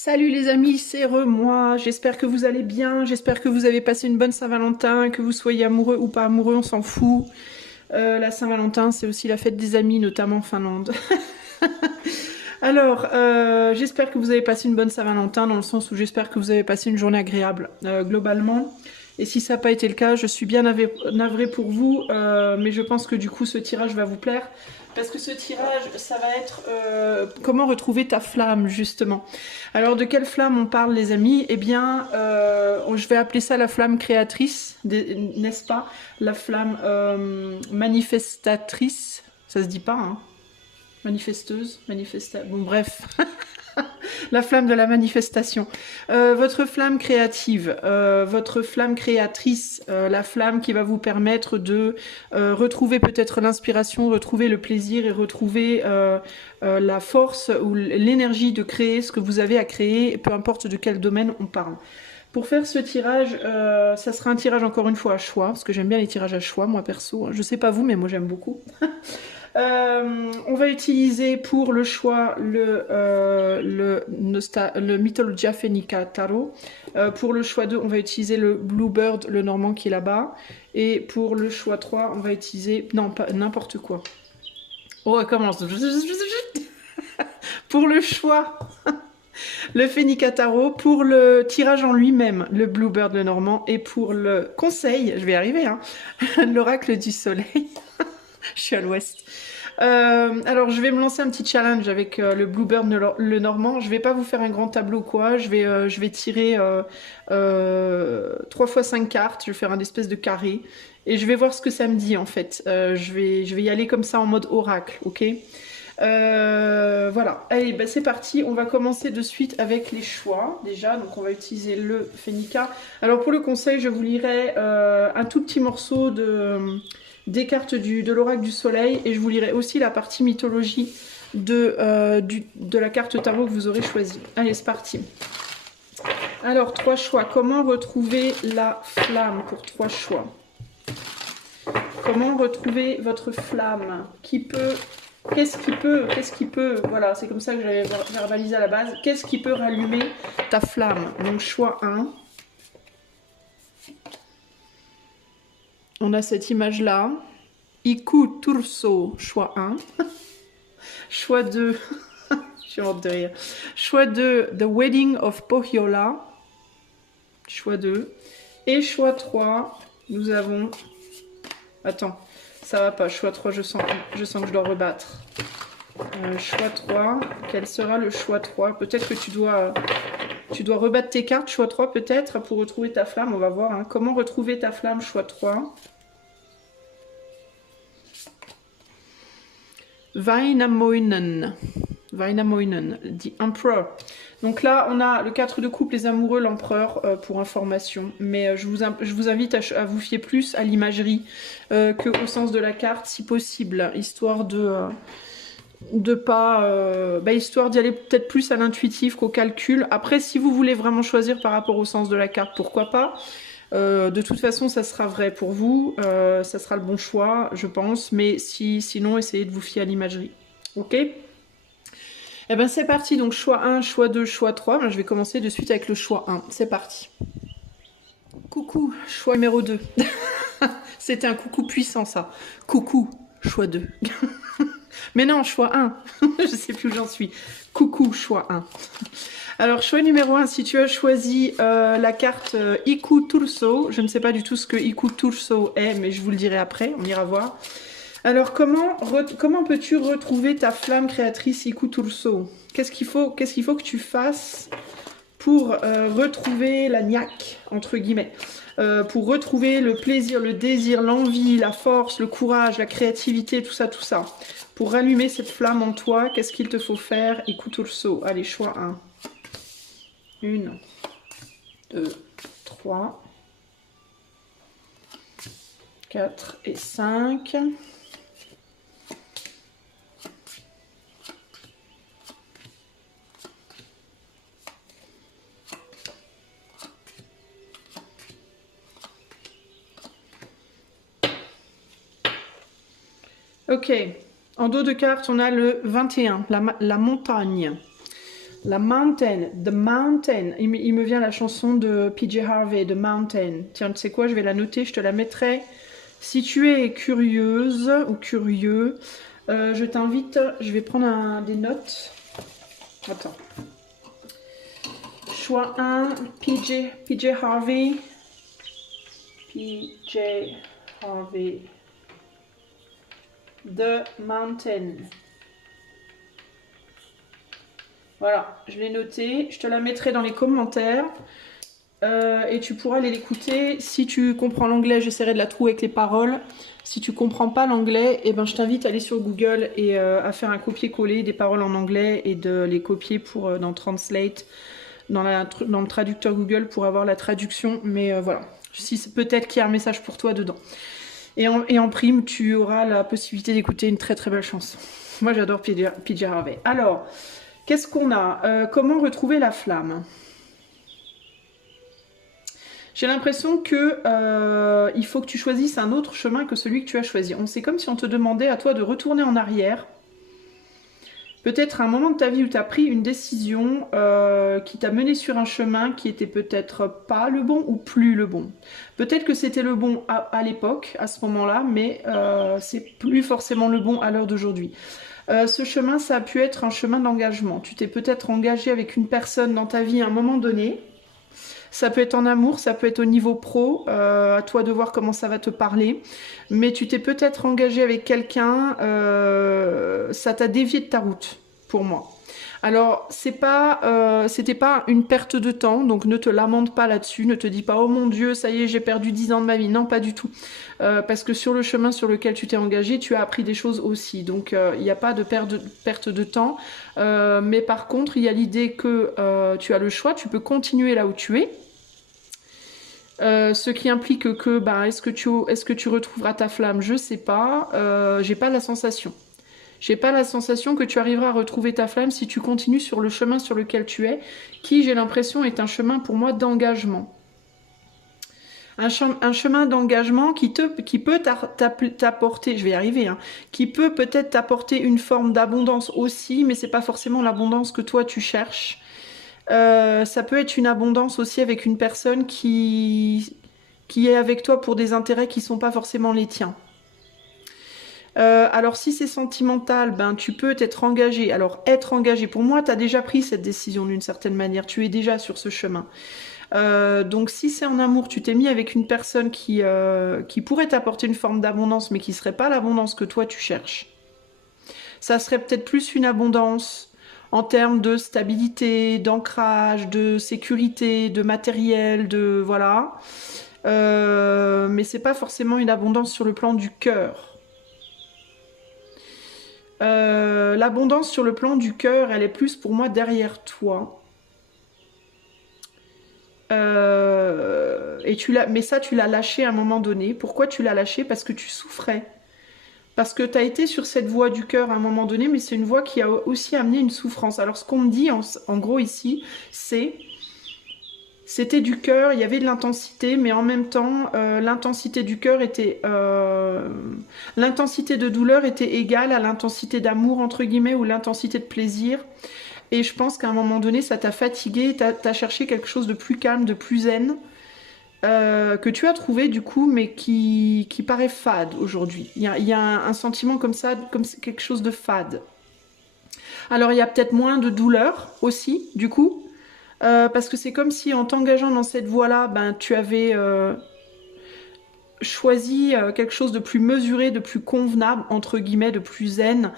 Salut les amis, c'est moi. J'espère que vous allez bien. J'espère que vous avez passé une bonne Saint-Valentin, que vous soyez amoureux ou pas amoureux, on s'en fout. La Saint-Valentin, c'est aussi la fête des amis, notamment en Finlande. Alors, j'espère que vous avez passé une bonne Saint-Valentin, dans le sens où j'espère que vous avez passé une journée agréable, globalement. Et si ça n'a pas été le cas, je suis bien navrée pour vous, mais je pense que du coup, ce tirage va vous plaire. Parce que ce tirage, ça va être comment retrouver ta flamme, justement. Alors, de quelle flamme on parle, les amis? Eh bien, je vais appeler ça la flamme créatrice, n'est-ce pas? La flamme manifestatrice. Ça se dit pas, hein? Manifesteuse, bon bref, la flamme de la manifestation. Votre flamme créative, votre flamme créatrice, la flamme qui va vous permettre de retrouver peut-être l'inspiration, retrouver le plaisir et retrouver la force ou l'énergie de créer ce que vous avez à créer, peu importe de quel domaine on parle. Pour faire ce tirage, ça sera un tirage encore une fois à choix, parce que j'aime bien les tirages à choix, moi perso. Je sais pas vous, mais moi j'aime beaucoup. On va utiliser pour le choix le Mythologia Phoenica Tarot. Pour le choix 2, on va utiliser le Bluebird, le normand qui est là-bas. Et pour le choix 3, on va utiliser... Non, pas n'importe quoi. Oh, elle commence. Pour le choix, le Phoenica Tarot. Pour le tirage en lui-même, le Bluebird, le normand. Et pour le conseil, je vais y arriver, hein, l'oracle du soleil. Je suis à l'ouest. Alors, je vais me lancer un petit challenge avec le Bluebird le Normand. Je vais pas vous faire un grand tableau quoi. Je vais tirer 3 fois 5 cartes. Je vais faire un espèce de carré. Et je vais voir ce que ça me dit en fait. Je vais y aller comme ça en mode oracle, ok? Voilà. Allez, bah, c'est parti. On va commencer de suite avec les choix déjà. Donc, on va utiliser le Phoenica. Alors, pour le conseil, je vous lirai un tout petit morceau des cartes de l'oracle du soleil et je vous lirai aussi la partie mythologie de la carte tarot que vous aurez choisie. Allez, c'est parti. Alors, 3 choix. Comment retrouver la flamme pour 3 choix? Comment retrouver votre flamme? Qu'est-ce qui peut, voilà, c'est comme ça que j'avais verbalisé à la base. Qu'est-ce qui peut rallumer ta flamme? Donc, choix 1. On a cette image-là. Iku Turso, choix 1. Choix 2. J'ai honte de rire. Choix 2, The Wedding of Pohjola. Choix 2. Et choix 3, nous avons... Attends, ça va pas. Choix 3, je sens que je dois rebattre. Choix 3. Quel sera le choix 3? Peut-être que tu dois rebattre tes cartes. Choix 3 peut-être pour retrouver ta flamme. On va voir. Hein. Comment retrouver ta flamme? Choix 3. Vainamoinen, dit Emperor. Donc là, on a le 4 de coupe, les amoureux, l'empereur, pour information. Mais je vous invite à vous fier plus à l'imagerie qu'au sens de la carte, si possible, histoire histoire d'y aller peut-être plus à l'intuitif qu'au calcul. Après, si vous voulez vraiment choisir par rapport au sens de la carte, pourquoi pas. De toute façon, ça sera vrai pour vous, ça sera le bon choix, je pense, mais sinon, essayez de vous fier à l'imagerie. Ok? Eh bien, c'est parti, donc choix 1, choix 2, choix 3. Ben, je vais commencer de suite avec le choix 1. C'est parti. Coucou, choix numéro 2. C'était un coucou puissant, ça. Coucou, choix 2. Mais non, choix 1. Je sais plus où j'en suis. Coucou, choix 1. Alors, choix numéro 1, si tu as choisi la carte Iku Turso, je ne sais pas du tout ce que Iku Turso est, mais je vous le dirai après, on ira voir. Alors, comment peux-tu retrouver ta flamme créatrice Iku Turso? Qu'est-ce qu'il faut que tu fasses pour retrouver la niaque, entre guillemets, pour retrouver le plaisir, le désir, l'envie, la force, le courage, la créativité, tout ça, pour rallumer cette flamme en toi, qu'est-ce qu'il te faut faire? Iku Turso. Allez, choix 1. 1, 2, 3, 4 et 5. Ok, en dos de carte, on a le 21, la montagne. La Mountain, The Mountain. Il me vient la chanson de PJ Harvey, The Mountain. Tiens, tu sais quoi, je vais la noter, je te la mettrai. Si tu es curieuse ou curieux, je t'invite, je vais prendre des notes. Attends. Choix 1, PJ Harvey. PJ Harvey. The Mountain. Voilà, je l'ai noté. Je te la mettrai dans les commentaires. Et tu pourras aller l'écouter. Si tu comprends l'anglais, j'essaierai de la trouver avec les paroles. Si tu comprends pas l'anglais, eh ben, je t'invite à aller sur Google et à faire un copier-coller des paroles en anglais et de les copier dans Translate, dans le traducteur Google pour avoir la traduction. Mais voilà, peut-être qu'il y a un message pour toi dedans. Et en prime, tu auras la possibilité d'écouter une très très belle chanson. Moi, j'adore PJ Harvey. Alors, qu'est-ce qu'on a? Comment retrouver la flamme? J'ai l'impression que il faut que tu choisisses un autre chemin que celui que tu as choisi. C'est comme si on te demandait à toi de retourner en arrière. Peut-être à un moment de ta vie où tu as pris une décision qui t'a mené sur un chemin qui était peut-être pas le bon ou plus le bon. Peut-être que c'était le bon à l'époque, à ce moment-là, mais c'est plus forcément le bon à l'heure d'aujourd'hui. Ce chemin, ça a pu être un chemin d'engagement. Tu t'es peut-être engagé avec une personne dans ta vie à un moment donné. Ça peut être en amour, ça peut être au niveau pro, à toi de voir comment ça va te parler. Mais tu t'es peut-être engagé avec quelqu'un, ça t'a dévié de ta route, pour moi. Alors, c'était pas une perte de temps, donc ne te lamente pas là-dessus, ne te dis pas « Oh mon Dieu, ça y est, j'ai perdu 10 ans de ma vie ». Non, pas du tout. Parce que sur le chemin sur lequel tu t'es engagé, tu as appris des choses aussi. Donc, il n'y a pas de perte de temps. Mais par contre, il y a l'idée que tu as le choix, tu peux continuer là où tu es. Ce qui implique que, est-ce que tu retrouveras ta flamme? Je sais pas. J'ai pas la sensation. J'ai pas la sensation que tu arriveras à retrouver ta flamme si tu continues sur le chemin sur lequel tu es, qui, j'ai l'impression, est un chemin pour moi d'engagement. Un chemin d'engagement qui peut t'apporter, je vais y arriver, hein, qui peut peut-être t'apporter une forme d'abondance aussi, mais c'est pas forcément l'abondance que toi tu cherches. Ça peut être une abondance aussi avec une personne qui est avec toi pour des intérêts qui sont pas forcément les tiens. Alors si c'est sentimental, tu peux t'être engagé. Alors être engagé, pour moi, tu as déjà pris cette décision d'une certaine manière. Tu es déjà sur ce chemin. Donc si c'est en amour, tu t'es mis avec une personne qui pourrait t'apporter une forme d'abondance, mais qui serait pas l'abondance que toi tu cherches. Ça serait peut-être plus une abondance en termes de stabilité, d'ancrage, de sécurité, de matériel, de voilà. Mais c'est pas forcément une abondance sur le plan du cœur. L'abondance sur le plan du cœur, elle est plus pour moi derrière toi. Mais ça, tu l'as lâché à un moment donné. Pourquoi tu l'as lâché? Parce que tu souffrais. Parce que tu as été sur cette voie du cœur à un moment donné, mais c'est une voie qui a aussi amené une souffrance. Alors ce qu'on me dit en gros ici, c'était du cœur, il y avait de l'intensité, mais en même temps, l'intensité du cœur était... l'intensité de douleur était égale à l'intensité d'amour, entre guillemets, ou l'intensité de plaisir. Et je pense qu'à un moment donné, ça t'a fatigué, t'as cherché quelque chose de plus calme, de plus zen, que tu as trouvé du coup, mais qui paraît fade aujourd'hui. Il y a un sentiment comme ça, comme quelque chose de fade. Alors il y a peut-être moins de douleur aussi, du coup, parce que c'est comme si en t'engageant dans cette voie-là, tu avais choisi quelque chose de plus mesuré, de plus convenable, entre guillemets, de plus zen,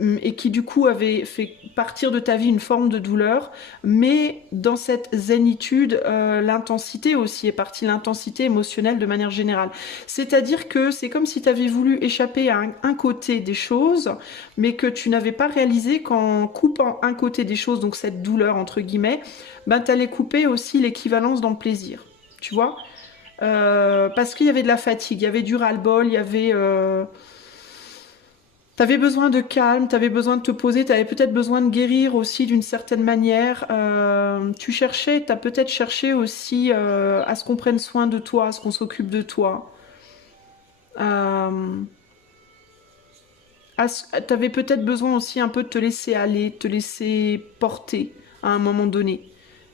et qui du coup avait fait partir de ta vie une forme de douleur, mais dans cette zénitude, l'intensité aussi est partie, l'intensité émotionnelle de manière générale. C'est-à-dire que c'est comme si tu avais voulu échapper à un côté des choses, mais que tu n'avais pas réalisé qu'en coupant un côté des choses, donc cette douleur entre guillemets, tu allais couper aussi l'équivalence dans le plaisir, tu vois. Parce qu'il y avait de la fatigue, il y avait du ras-le-bol, il y avait... T'avais besoin de calme, t'avais besoin de te poser, t'avais peut-être besoin de guérir aussi d'une certaine manière. T'as peut-être cherché aussi à ce qu'on prenne soin de toi, à ce qu'on s'occupe de toi. T'avais peut-être besoin aussi un peu de te laisser aller, de te laisser porter à un moment donné.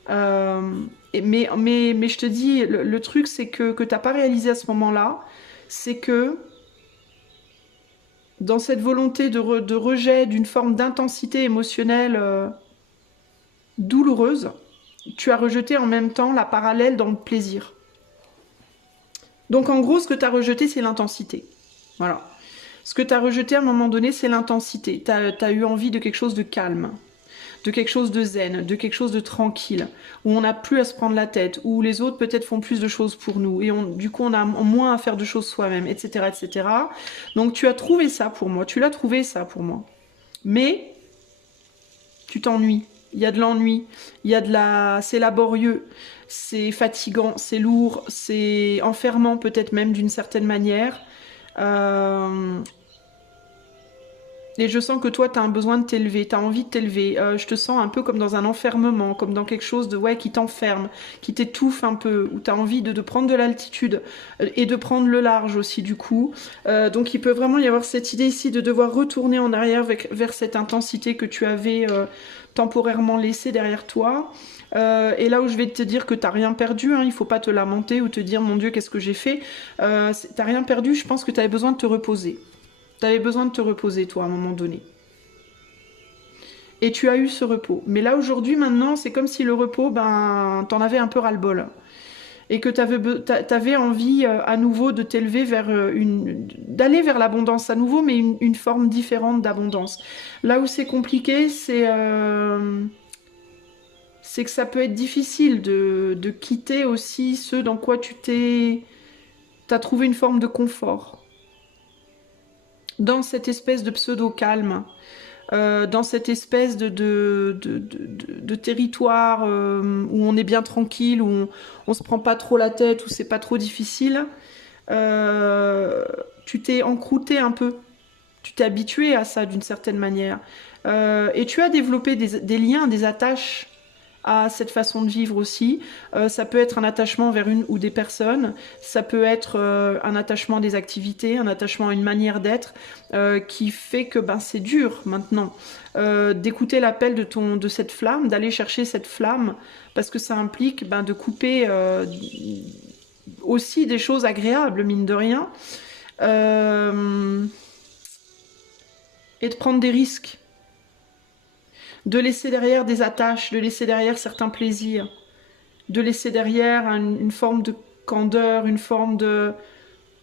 Mais je te dis, le truc, c'est que tu n'as pas réalisé à ce moment-là, c'est que dans cette volonté de rejet d'une forme d'intensité émotionnelle douloureuse, tu as rejeté en même temps la parallèle dans le plaisir. Donc en gros, ce que tu as rejeté, c'est l'intensité. Voilà. Ce que tu as rejeté à un moment donné, c'est l'intensité. Tu as eu envie de quelque chose de calme, de quelque chose de zen, de quelque chose de tranquille, où on n'a plus à se prendre la tête, où les autres peut-être font plus de choses pour nous, et du coup on a moins à faire de choses soi-même, etc., etc. Donc tu as trouvé ça pour moi, tu l'as trouvé ça pour moi. Mais tu t'ennuies, il y a de l'ennui, c'est laborieux, c'est fatigant, c'est lourd, c'est enfermant peut-être même d'une certaine manière. Et je sens que toi, tu as un besoin de t'élever, tu as envie de t'élever. Je te sens un peu comme dans un enfermement, comme dans quelque chose de qui t'enferme, qui t'étouffe un peu, où tu as envie de prendre de l'altitude et de prendre le large aussi du coup. Donc il peut vraiment y avoir cette idée ici de devoir retourner en arrière vers cette intensité que tu avais temporairement laissée derrière toi. Et là où je vais te dire que t'as rien perdu, hein, il faut pas te lamenter ou te dire mon Dieu qu'est-ce que j'ai fait. T'as rien perdu, je pense que tu avais besoin de te reposer. Tu avais besoin de te reposer, toi, à un moment donné. Et tu as eu ce repos. Mais là, aujourd'hui, maintenant, c'est comme si le repos, t'en avais un peu ras-le-bol. Et que tu avais envie à nouveau de t'élever vers d'aller vers l'abondance à nouveau, mais une forme différente d'abondance. Là où c'est compliqué, c'est que ça peut être difficile de quitter aussi ce dans quoi t'as trouvé une forme de confort. Dans cette espèce de pseudo-calme, dans cette espèce de territoire où on est bien tranquille, où on se prend pas trop la tête, où c'est pas trop difficile, tu t'es encrouté un peu, tu t'es habitué à ça d'une certaine manière, et tu as développé des liens, des attaches à cette façon de vivre aussi. Ça peut être un attachement vers une ou des personnes, ça peut être un attachement à des activités, un attachement à une manière d'être qui fait que c'est dur maintenant d'écouter l'appel de cette flamme, d'aller chercher cette flamme, parce que ça implique de couper aussi des choses agréables, mine de rien, et de prendre des risques. De laisser derrière des attaches, de laisser derrière certains plaisirs, de laisser derrière une forme de candeur, une forme de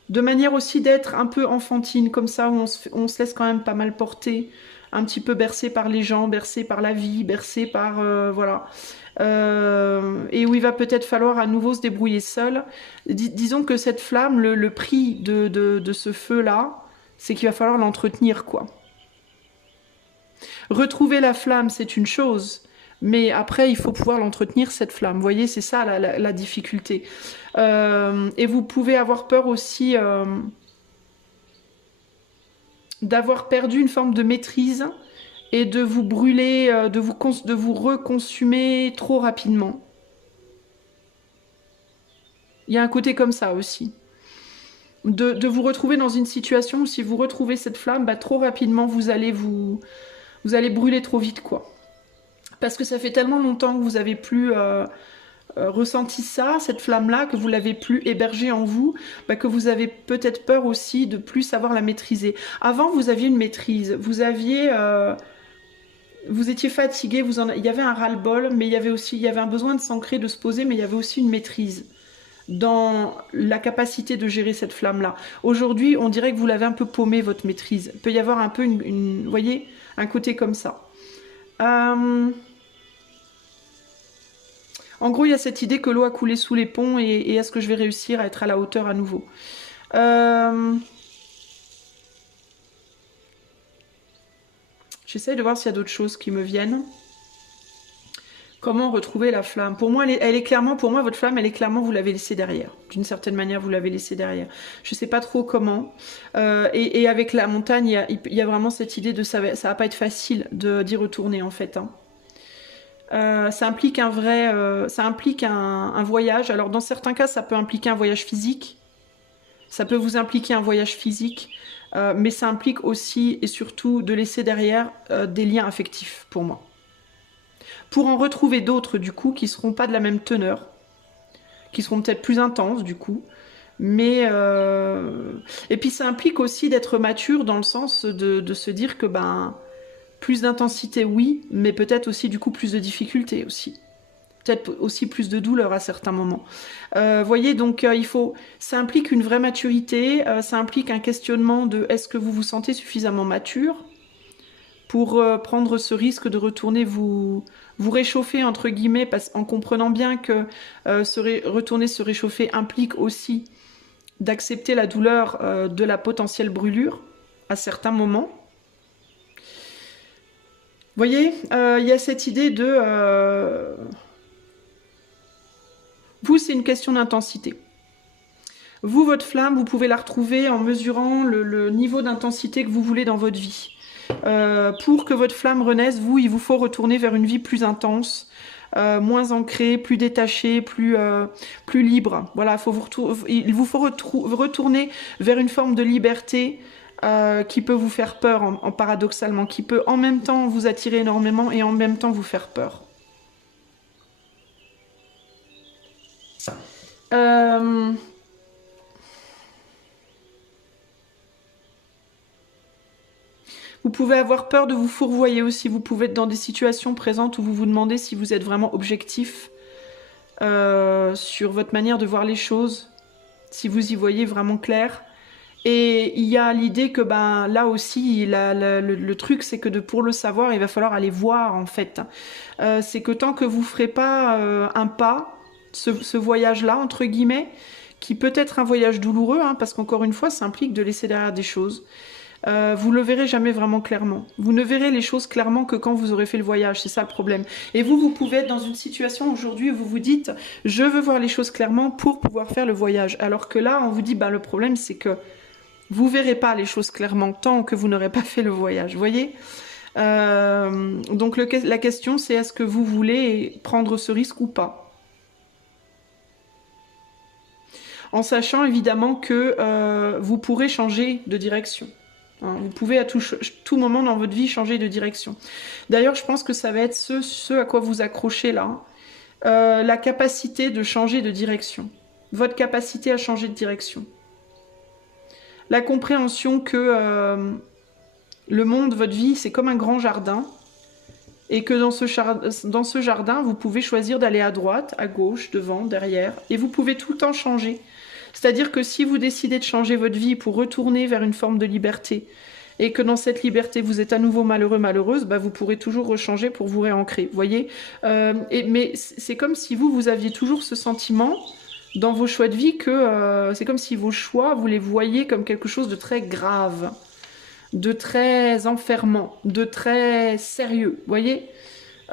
manière aussi d'être un peu enfantine, comme ça, où on se laisse quand même pas mal porter, un petit peu bercé par les gens, bercé par la vie, bercé par... voilà. Et où il va peut-être falloir à nouveau se débrouiller seul. Disons que cette flamme, le prix de ce feu-là, c'est qu'il va falloir l'entretenir, quoi. Retrouver la flamme, c'est une chose, mais après, il faut pouvoir l'entretenir, cette flamme. Vous voyez, c'est ça la difficulté. Et vous pouvez avoir peur aussi d'avoir perdu une forme de maîtrise et de vous brûler, de vous reconsumer trop rapidement. Il y a un côté comme ça aussi. De vous retrouver dans une situation où si vous retrouvez cette flamme, trop rapidement, vous allez brûler trop vite, quoi. Parce que ça fait tellement longtemps que vous avez plus ressenti ça, cette flamme-là, que vous l'avez plus hébergée en vous, que vous avez peut-être peur aussi de plus savoir la maîtriser. Avant, vous aviez une maîtrise, vous étiez fatigué, il y avait un ras-le-bol, mais il y avait un besoin de s'ancrer, de se poser, mais il y avait aussi une maîtrise dans la capacité de gérer cette flamme-là. Aujourd'hui, on dirait que vous l'avez un peu paumé, votre maîtrise. Il peut y avoir un peu vous voyez, un côté comme ça. En gros, il y a cette idée que l'eau a coulé sous les ponts et est-ce que je vais réussir à être à la hauteur à nouveau. J'essaye de voir s'il y a d'autres choses qui me viennent. Comment retrouver la flamme? Pour moi, elle est clairement, pour moi, votre flamme, elle est clairement, vous l'avez laissée derrière. D'une certaine manière, vous l'avez laissée derrière. Je sais pas trop comment. Et avec la montagne, il y a vraiment cette idée de ça va pas être facile d'y retourner, en fait. Ça implique un voyage. Alors, dans certains cas, ça peut impliquer un voyage physique. Ça peut vous impliquer un voyage physique. Mais ça implique aussi et surtout de laisser derrière des liens affectifs, pour moi. pour en retrouver d'autres du coup qui seront pas de la même teneur, qui seront peut-être plus intenses du coup. Mais et puis ça implique aussi d'être mature dans le sens de se dire que ben plus d'intensité oui, mais peut-être aussi du coup plus de difficulté aussi. Peut-être aussi plus de douleur à certains moments. Voyez, donc ça implique une vraie maturité, ça implique un questionnement de est-ce que vous vous sentez suffisamment mature pour prendre ce risque de retourner vous réchauffer entre guillemets, en comprenant bien que retourner se réchauffer implique aussi d'accepter la douleur de la potentielle brûlure à certains moments. Vous voyez, il y a cette idée de... Vous, c'est une question d'intensité. Vous, votre flamme, vous pouvez la retrouver en mesurant le niveau d'intensité que vous voulez dans votre vie. Pour que votre flamme renaisse, il vous faut retourner vers une vie plus intense, moins ancrée, plus détachée, plus libre. Voilà, il vous faut retourner vers une forme de liberté qui peut vous faire peur, paradoxalement, qui peut en même temps vous attirer énormément et en même temps vous faire peur. Vous pouvez avoir peur de vous fourvoyer aussi. Vous pouvez être dans des situations présentes où vous vous demandez si vous êtes vraiment objectif sur votre manière de voir les choses, si vous y voyez vraiment clair. Et il y a l'idée que ben là aussi, le truc, c'est que pour le savoir, il va falloir aller voir en fait. C'est que tant que vous ferez pas un pas, ce voyage-là, entre guillemets, qui peut être un voyage douloureux, hein, parce qu'encore une fois, ça implique de laisser derrière des choses. Vous le verrez jamais vraiment clairement. Vous ne verrez les choses clairement que quand vous aurez fait le voyage, c'est ça le problème. Et vous pouvez être dans une situation aujourd'hui où vous vous dites « je veux voir les choses clairement pour pouvoir faire le voyage ». Alors que là, on vous dit bah, « le problème c'est que vous verrez pas les choses clairement tant que vous n'aurez pas fait le voyage ». Vous voyez donc la question c'est est-ce que vous voulez prendre ce risque ou pas ? En sachant évidemment que vous pourrez changer de direction. Vous pouvez à tout moment dans votre vie changer de direction. D'ailleurs, je pense que ça va être ce à quoi vous accrochez là. La capacité de changer de direction. Votre capacité à changer de direction. La compréhension que le monde, votre vie, c'est comme un grand jardin. Et que dans ce jardin, vous pouvez choisir d'aller à droite, à gauche, devant, derrière. Et vous pouvez tout le temps changer. C'est-à-dire que si vous décidez de changer votre vie pour retourner vers une forme de liberté, et que dans cette liberté vous êtes à nouveau malheureux, malheureuse, bah vous pourrez toujours rechanger pour vous réancrer, vous voyez mais c'est comme si vous aviez toujours ce sentiment dans vos choix de vie que c'est comme si vos choix, vous les voyez comme quelque chose de très grave, de très enfermant, de très sérieux, vous voyez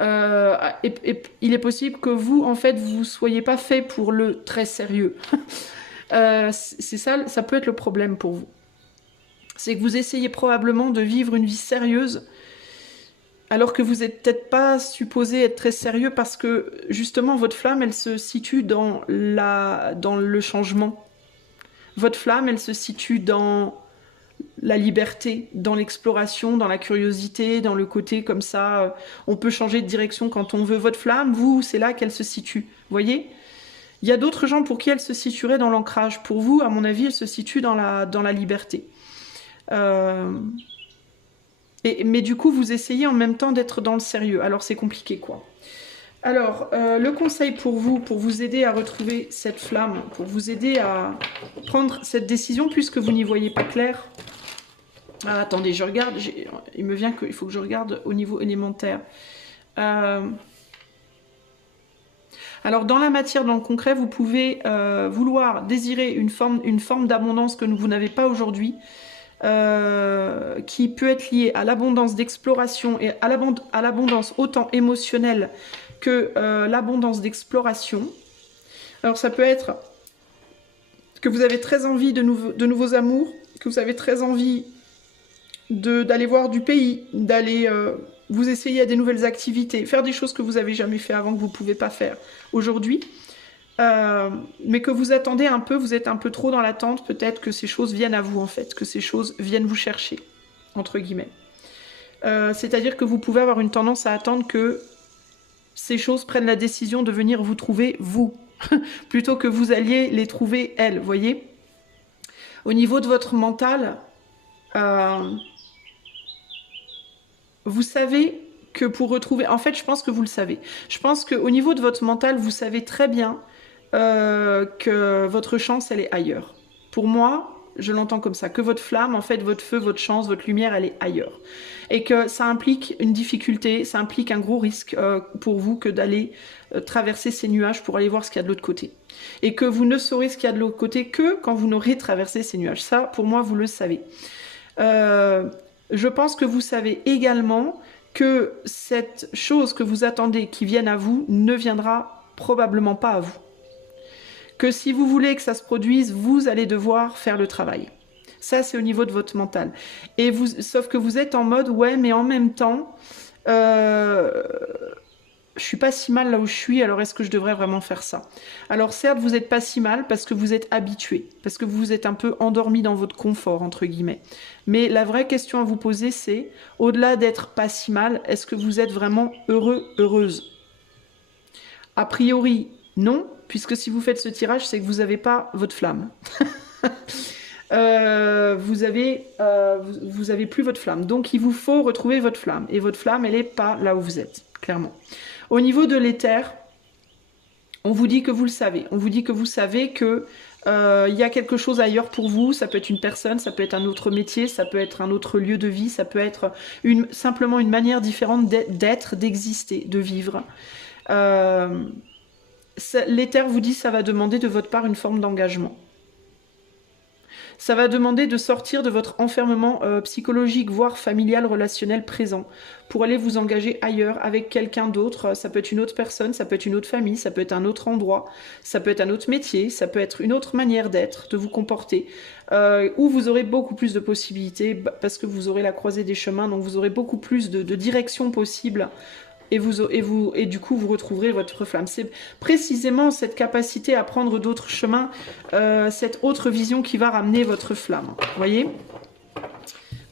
et il est possible que vous, en fait, vous soyez pas fait pour le très sérieux. C'est ça peut être le problème pour vous. C'est que vous essayez probablement de vivre une vie sérieuse alors que vous n'êtes peut-être pas supposé être très sérieux parce que justement votre flamme elle se situe dans le changement. Votre flamme elle se situe dans la liberté, dans l'exploration, dans la curiosité, dans le côté comme ça, on peut changer de direction quand on veut. Votre flamme, vous, c'est là qu'elle se situe, vous voyez ? Il y a d'autres gens pour qui elle se situerait dans l'ancrage. Pour vous, à mon avis, elle se situe dans la liberté. Mais du coup, vous essayez en même temps d'être dans le sérieux. Alors, c'est compliqué, quoi. Alors, le conseil pour vous aider à retrouver cette flamme, pour vous aider à prendre cette décision, puisque vous n'y voyez pas clair. Ah, attendez, je regarde. Il me vient qu'il faut que je regarde au niveau élémentaire. Alors, dans la matière, dans le concret, vous pouvez vouloir désirer une forme d'abondance que vous n'avez pas aujourd'hui, qui peut être liée à l'abondance d'exploration et à l'abondance autant émotionnelle que l'abondance d'exploration. Alors, ça peut être que vous avez très envie de nouveaux amours, que vous avez très envie d'aller voir du pays, d'aller... vous essayez à des nouvelles activités, faire des choses que vous n'avez jamais fait avant, que vous ne pouvez pas faire aujourd'hui, mais que vous attendez un peu, vous êtes un peu trop dans l'attente, peut-être que ces choses viennent à vous en fait, que ces choses viennent vous chercher, entre guillemets. C'est-à-dire que vous pouvez avoir une tendance à attendre que ces choses prennent la décision de venir vous trouver, vous, plutôt que vous alliez les trouver, elles, voyez. Au niveau de votre mental, vous savez que pour retrouver... En fait, je pense que vous le savez. Je pense qu'au niveau de votre mental, vous savez très bien que votre chance, elle est ailleurs. Pour moi, je l'entends comme ça, que votre flamme, en fait, votre feu, votre chance, votre lumière, elle est ailleurs. Et que ça implique une difficulté, ça implique un gros risque pour vous que d'aller traverser ces nuages pour aller voir ce qu'il y a de l'autre côté. Et que vous ne saurez ce qu'il y a de l'autre côté que quand vous n'aurez traversé ces nuages. Ça, pour moi, vous le savez. Je pense que vous savez également que cette chose que vous attendez qui vienne à vous ne viendra probablement pas à vous. Que si vous voulez que ça se produise, vous allez devoir faire le travail. Ça, c'est au niveau de votre mental. Et vous, sauf que vous êtes en mode, ouais, mais en même temps, je suis pas si mal là où je suis, alors est-ce que je devrais vraiment faire ça? Alors certes, vous n'êtes pas si mal parce que vous êtes habitué, parce que vous êtes un peu endormi dans votre confort, entre guillemets. Mais la vraie question à vous poser, c'est, au-delà d'être pas si mal, est-ce que vous êtes vraiment heureux, heureuse? A priori, non, puisque si vous faites ce tirage, c'est que vous n'avez pas votre flamme. Vous avez plus votre flamme. Donc, il vous faut retrouver votre flamme. Et votre flamme, elle n'est pas là où vous êtes, clairement. Au niveau de l'éther, on vous dit que vous le savez. On vous dit que vous savez que il y a quelque chose ailleurs pour vous. Ça peut être une personne, ça peut être un autre métier, ça peut être un autre lieu de vie, ça peut être simplement une manière différente d'être, d'exister, de vivre. L'éther vous dit que ça va demander de votre part une forme d'engagement. Ça va demander de sortir de votre enfermement psychologique, voire familial, relationnel présent, pour aller vous engager ailleurs avec quelqu'un d'autre. Ça peut être une autre personne, ça peut être une autre famille, ça peut être un autre endroit, ça peut être un autre métier, ça peut être une autre manière d'être, de vous comporter, où vous aurez beaucoup plus de possibilités, parce que vous aurez la croisée des chemins, donc vous aurez beaucoup plus de directions possibles. Et du coup, vous retrouverez votre flamme. C'est précisément cette capacité à prendre d'autres chemins, cette autre vision qui va ramener votre flamme. Vous voyez?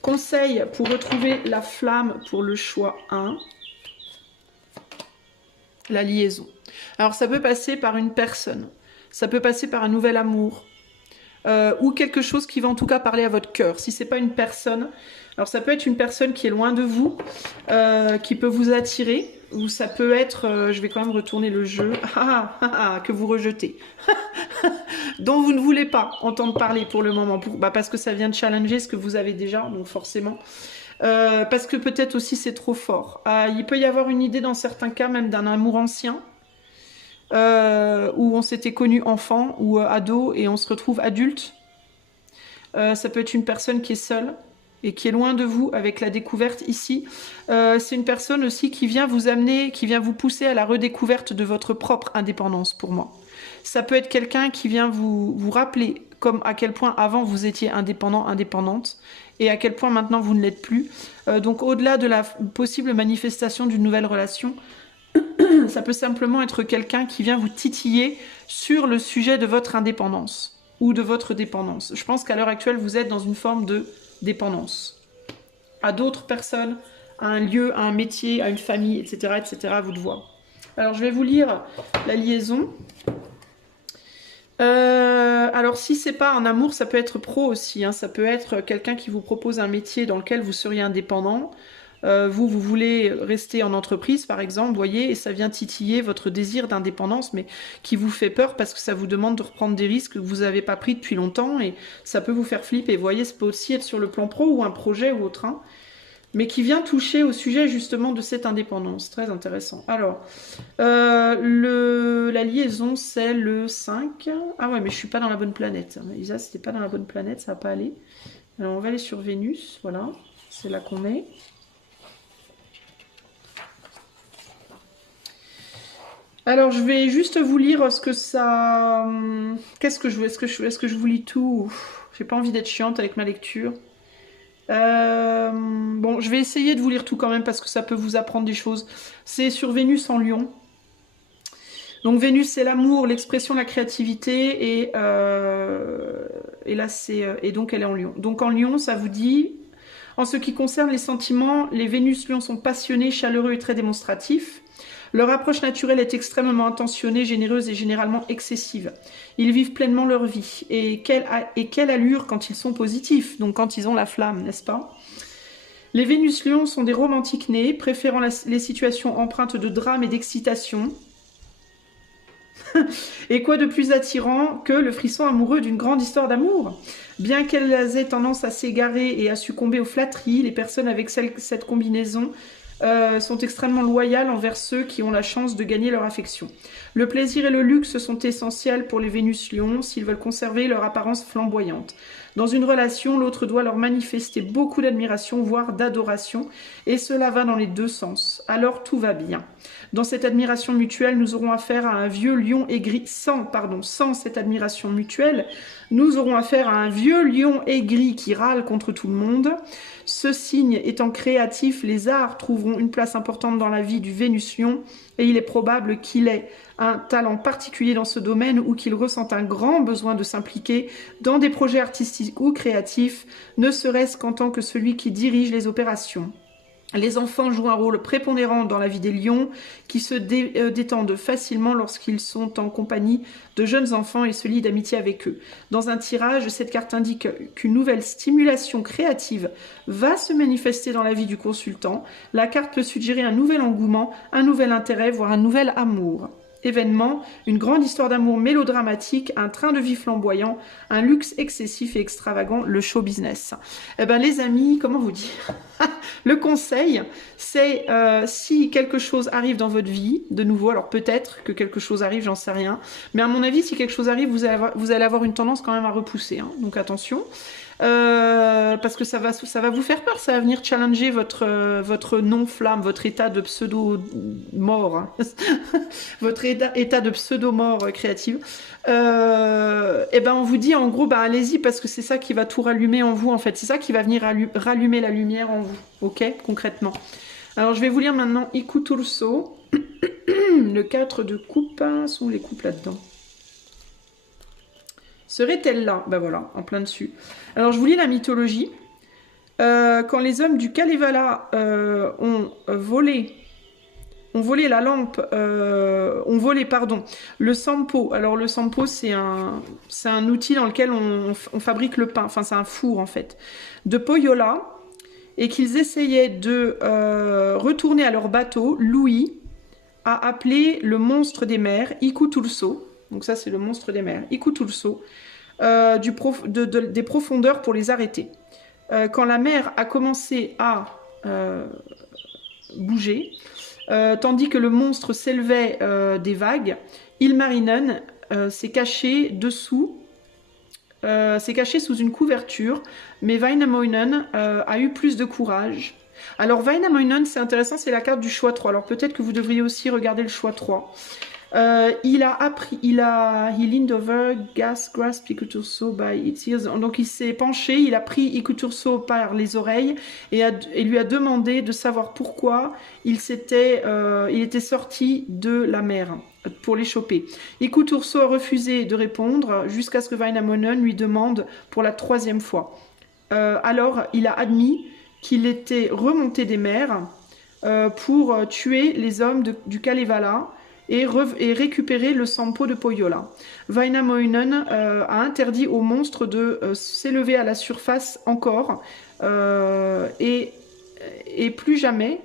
Conseil pour retrouver la flamme pour le choix 1. La liaison. Alors, ça peut passer par une personne. Ça peut passer par un nouvel amour. Ou quelque chose qui va en tout cas parler à votre cœur. Si c'est pas une personne... Alors ça peut être une personne qui est loin de vous, qui peut vous attirer, ou ça peut être, je vais quand même retourner le jeu, que vous rejetez, dont vous ne voulez pas entendre parler pour le moment, parce que ça vient de challenger ce que vous avez déjà, donc forcément, parce que peut-être aussi c'est trop fort. Il peut y avoir une idée dans certains cas même d'un amour ancien, où on s'était connu enfant ou ado et on se retrouve adulte. Ça peut être une personne qui est seule et qui est loin de vous avec la découverte ici. C'est une personne aussi qui vient vous amener, qui vient vous pousser à la redécouverte de votre propre indépendance pour moi. Ça peut être quelqu'un qui vient vous rappeler comme à quel point avant vous étiez indépendant, indépendante et à quel point maintenant vous ne l'êtes plus. Donc au-delà de la possible manifestation d'une nouvelle relation, ça peut simplement être quelqu'un qui vient vous titiller sur le sujet de votre indépendance ou de votre dépendance. Je pense qu'à l'heure actuelle, vous êtes dans une forme de dépendance à d'autres personnes, à un lieu, à un métier, à une famille, etc., etc., à vous de voir. Alors, je vais vous lire la liaison. Alors, si c'est pas un amour, ça peut être pro aussi. Hein. Ça peut être quelqu'un qui vous propose un métier dans lequel vous seriez indépendant. Vous voulez rester en entreprise, par exemple, vous voyez, et ça vient titiller votre désir d'indépendance, mais qui vous fait peur parce que ça vous demande de reprendre des risques que vous n'avez pas pris depuis longtemps, et ça peut vous faire flipper. Vous voyez, ça peut aussi être sur le plan pro ou un projet ou autre, hein, mais qui vient toucher au sujet justement de cette indépendance. Très intéressant. Alors, la liaison, c'est le 5. Ah ouais, mais je suis pas dans la bonne planète. Isa, c'était pas dans la bonne planète, ça va pas aller. Alors, on va aller sur Vénus, voilà, c'est là qu'on est. Alors, je vais juste vous lire ce que ça... Qu'est-ce que je veux? Est-ce que je vous lis tout? J'ai pas envie d'être chiante avec ma lecture. Bon, je vais essayer de vous lire tout quand même parce que ça peut vous apprendre des choses. C'est sur Vénus en Lion. Donc Vénus, c'est l'amour, l'expression, la créativité. Et là, et donc elle est en Lion. Donc en Lion, ça vous dit... En ce qui concerne les sentiments, les Vénus-Lion sont passionnés, chaleureux et très démonstratifs. Leur approche naturelle est extrêmement intentionnée, généreuse et généralement excessive. Ils vivent pleinement leur vie. Et quelle allure quand ils sont positifs, donc quand ils ont la flamme, n'est-ce pas? Les Vénus-Lions sont des romantiques nés, préférant les situations empreintes de drame et d'excitation. Et quoi de plus attirant que le frisson amoureux d'une grande histoire d'amour? Bien qu'elles aient tendance à s'égarer et à succomber aux flatteries, les personnes avec cette combinaison sont extrêmement loyales envers ceux qui ont la chance de gagner leur affection. Le plaisir et le luxe sont essentiels pour les Vénus-Lions s'ils veulent conserver leur apparence flamboyante. Dans une relation, l'autre doit leur manifester beaucoup d'admiration, voire d'adoration, et cela va dans les deux sens. Alors tout va bien. Dans cette admiration mutuelle, nous aurons affaire à un vieux lion aigri. Sans cette admiration mutuelle, nous aurons affaire à un vieux lion aigri qui râle contre tout le monde. Ce signe étant créatif, les arts trouveront une place importante dans la vie du Vénus-Lion, et il est probable qu'il ait un talent particulier dans ce domaine ou qu'il ressente un grand besoin de s'impliquer dans des projets artistiques ou créatifs, ne serait-ce qu'en tant que celui qui dirige les opérations. Les enfants jouent un rôle prépondérant dans la vie des lions qui se détendent facilement lorsqu'ils sont en compagnie de jeunes enfants et se lient d'amitié avec eux. Dans un tirage, cette carte indique qu'une nouvelle stimulation créative va se manifester dans la vie du consultant. La carte peut suggérer un nouvel engouement, un nouvel intérêt, voire un nouvel amour. Événement, une grande histoire d'amour mélodramatique, un train de vie flamboyant, un luxe excessif et extravagant, le show business. Eh ben les amis, comment vous dire? Le conseil, c'est si quelque chose arrive dans votre vie, de nouveau, alors peut-être que quelque chose arrive, j'en sais rien, mais à mon avis, si quelque chose arrive, vous allez avoir une tendance quand même à repousser, hein, donc attention. Parce que ça va vous faire peur, ça va venir challenger votre non-flamme, votre état de pseudo-mort, hein. Votre état de pseudo-mort créative. Et ben on vous dit en gros, bah allez-y parce que c'est ça qui va tout rallumer en vous en fait, c'est ça qui va venir rallumer la lumière en vous, ok, concrètement. Alors je vais vous lire maintenant Ikuturso, le 4 de coupe, sont les coupes là-dedans. Serait-elle là? Ben voilà, en plein dessus. Alors, je vous lis la mythologie. Quand les hommes du Kalevala ont volé la lampe, le sampo. Alors, le sampo, c'est un outil dans lequel on fabrique le pain. Enfin, c'est un four, en fait. De Pohjola. Et qu'ils essayaient de retourner à leur bateau, Louis a appelé le monstre des mers, Ikuturso. Donc ça, c'est le monstre des mers. Ikuturso, des profondeurs pour les arrêter. Quand la mer a commencé à bouger, tandis que le monstre s'élevait des vagues, Ilmarinen s'est caché dessous, s'est caché sous une couverture, mais Wainamoinen a eu plus de courage. Alors Wainamoinen, c'est intéressant, c'est la carte du choix 3. Alors peut-être que vous devriez aussi regarder le choix 3. He leaned over, grasped Ikuturso by its ears. Donc il s'est penché, il a pris Ikuturso par les oreilles et lui a demandé de savoir pourquoi il était sorti de la mer pour les choper. Ikuturso a refusé de répondre jusqu'à ce que Wainamoinen lui demande pour la 3e fois. Alors il a admis qu'il était remonté des mers pour tuer les hommes du Kalevala et récupérer le sampo de Pohjola. Wainamoinen a interdit au monstre de s'élever à la surface encore et plus jamais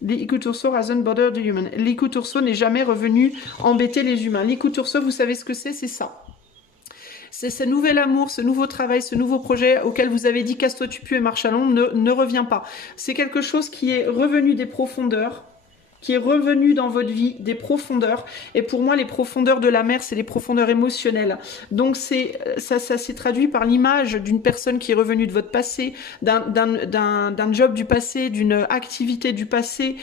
l'Ikuturso hasn't bothered the human. L'Ikuturso n'est jamais revenu embêter les humains. L'Ikuturso, vous savez ce que c'est ça. C'est ce nouvel amour, ce nouveau travail, ce nouveau projet auquel vous avez dit casse-toi tu pues et marche à l'ombre ne revient pas. C'est quelque chose qui est revenu des profondeurs, qui est revenu dans votre vie, des profondeurs. Et pour moi, les profondeurs de la mer, c'est les profondeurs émotionnelles. Donc ça s'est traduit par l'image d'une personne qui est revenue de votre passé, d'un job du passé, d'une activité du passé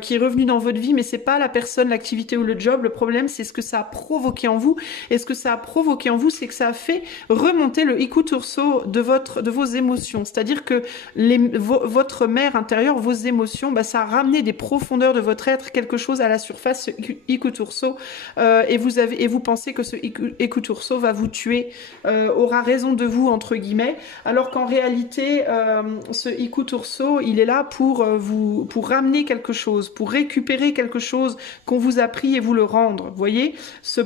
qui est revenue dans votre vie, mais c'est pas la personne, l'activité ou le job. Le problème, c'est ce que ça a provoqué en vous. Et ce que ça a provoqué en vous, c'est que ça a fait remonter le Ikuturso de vos émotions. C'est-à-dire que votre mer intérieure, vos émotions, bah, ça a ramené des profondeurs de votre apparaître quelque chose à la surface, ce Ikuturso, et vous pensez que ce Ikuturso va vous tuer, aura raison de vous, entre guillemets, alors qu'en réalité, ce Ikuturso, il est là pour pour ramener quelque chose, pour récupérer quelque chose qu'on vous a pris et vous le rendre. Vous voyez, ce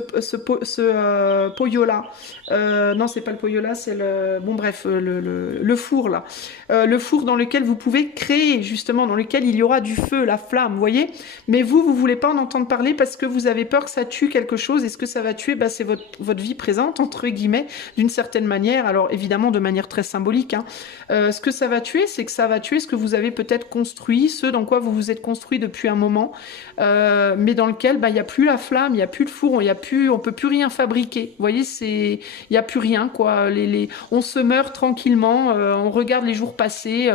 Poyola, non, c'est pas le Poyola, c'est le, bon bref, le four là, le four dans lequel vous pouvez créer, justement, dans lequel il y aura du feu, la flamme, vous voyez. Mais vous voulez pas en entendre parler parce que vous avez peur que ça tue quelque chose, et ce que ça va tuer, bah, c'est votre vie présente, entre guillemets, d'une certaine manière, alors évidemment de manière très symbolique, hein. Ce que ça va tuer, c'est que ça va tuer ce que vous avez peut-être construit, ce dans quoi vous vous êtes construit depuis un moment, mais dans lequel bah, il n'y a plus la flamme, il n'y a plus le four, on peut plus rien fabriquer. Vous voyez, il n'y a plus rien, quoi. On se meurt tranquillement, on regarde les jours passer,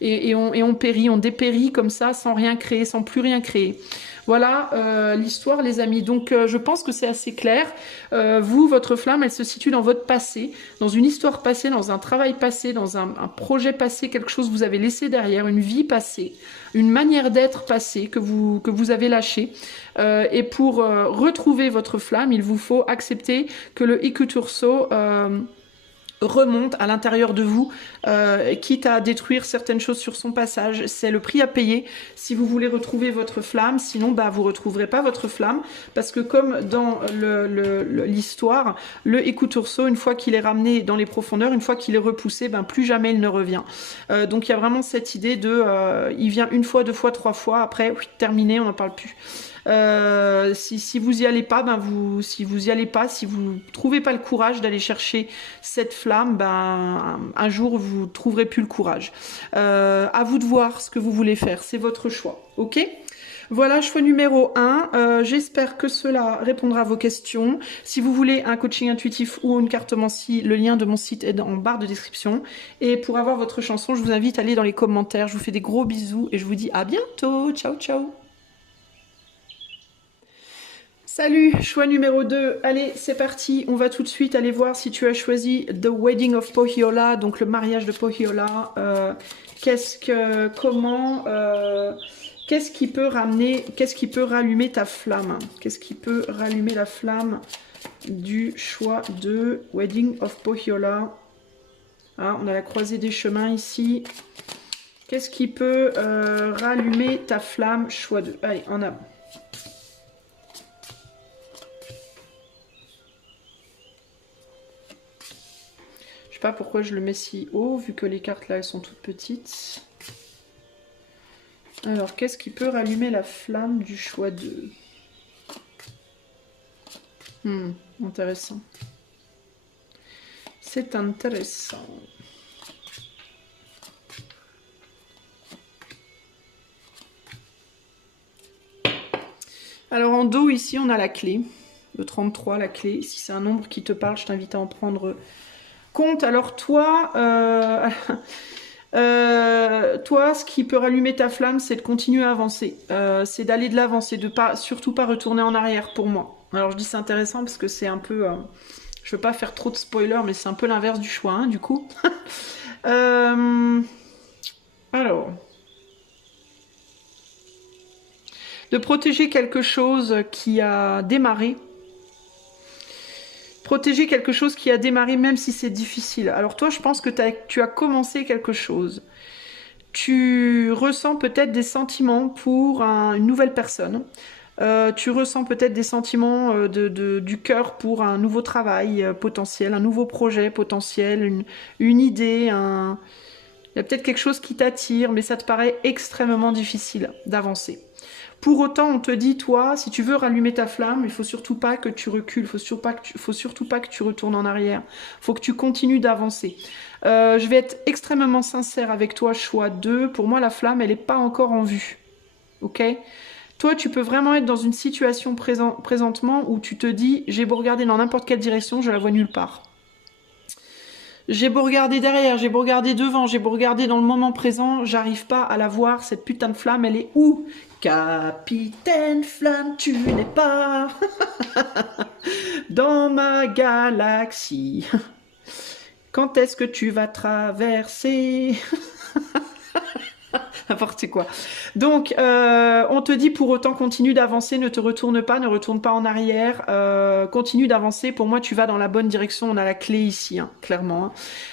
et on périt, on dépérit comme ça, sans rien créer, sans plus rien créer. Voilà l'histoire, les amis. Donc je pense que c'est assez clair. Vous, votre flamme, elle se situe dans votre passé, dans une histoire passée, dans un travail passé, dans un projet passé, quelque chose que vous avez laissé derrière, une vie passée, une manière d'être passée que vous avez lâchée. Et pour retrouver votre flamme, il vous faut accepter que le Ikuturso remonte à l'intérieur de vous, quitte à détruire certaines choses sur son passage. C'est le prix à payer si vous voulez retrouver votre flamme. Sinon, bah, vous retrouverez pas votre flamme, parce que comme dans l'histoire, le Ikuturso, une fois qu'il est ramené dans les profondeurs, une fois qu'il est repoussé, ben, plus jamais il ne revient. Donc il y a vraiment cette idée de il vient une fois, deux fois, trois fois, après terminé, on n'en parle plus. Si vous y allez pas, si vous trouvez pas le courage d'aller chercher cette flamme, ben un jour vous trouverez plus le courage. À vous de voir ce que vous voulez faire, c'est votre choix, ok? Voilà, choix numéro 1. J'espère que cela répondra à vos questions. Si vous voulez un coaching intuitif ou une cartomancie, le lien de mon site est en barre de description. Et pour avoir votre chanson, je vous invite à aller dans les commentaires. Je vous fais des gros bisous et je vous dis à bientôt. Ciao, ciao. Salut, choix numéro 2. Allez, c'est parti. On va tout de suite aller voir si tu as choisi The Wedding of Pohjola, donc le mariage de Pohjola. Qu'est-ce qui peut rallumer ta flamme? Qu'est-ce qui peut rallumer la flamme du choix de Wedding of Pohjola? Ah, on a la croisée des chemins ici. Qu'est-ce qui peut rallumer ta flamme? Choix 2. Allez, en avant. Je sais pas pourquoi je le mets si haut, vu que les cartes là, elles sont toutes petites. Alors, qu'est-ce qui peut rallumer la flamme du choix 2? Intéressant. C'est intéressant. Alors, en dos, ici, on a la clé. Le 33, la clé. Si c'est un nombre qui te parle, je t'invite à en prendre compte. Alors toi, ce qui peut rallumer ta flamme, c'est de continuer à avancer, c'est d'aller de l'avant, c'est de surtout pas retourner en arrière pour moi. Alors je dis c'est intéressant parce que c'est un peu, je veux pas faire trop de spoilers, mais c'est un peu l'inverse du choix, hein, du coup. Alors, de protéger quelque chose qui a démarré. Protéger quelque chose qui a démarré même si c'est difficile. Alors toi, je pense que tu as commencé quelque chose. Tu ressens peut-être des sentiments pour une nouvelle personne. Tu ressens peut-être des sentiments du cœur pour un nouveau travail potentiel, un nouveau projet potentiel, une idée. Il y a peut-être quelque chose qui t'attire, mais ça te paraît extrêmement difficile d'avancer. Pour autant, on te dit, toi, si tu veux rallumer ta flamme, il faut surtout pas que tu recules, il faut surtout pas que tu retournes en arrière. Il faut que tu continues d'avancer. Je vais être extrêmement sincère avec toi, choix 2. Pour moi, la flamme, elle n'est pas encore en vue. Ok? Toi, tu peux vraiment être dans une situation présentement où tu te dis, j'ai beau regarder dans n'importe quelle direction, je la vois nulle part. J'ai beau regarder derrière, j'ai beau regarder devant, j'ai beau regarder dans le moment présent, j'arrive pas à la voir, cette putain de flamme, elle est où? Capitaine Flamme, tu n'es pas dans ma galaxie. Quand est-ce que tu vas traverser? N'importe quoi. Donc, on te dit pour autant, continue d'avancer, ne te retourne pas, ne retourne pas en arrière, continue d'avancer. Pour moi, tu vas dans la bonne direction. On a la clé ici, hein, clairement.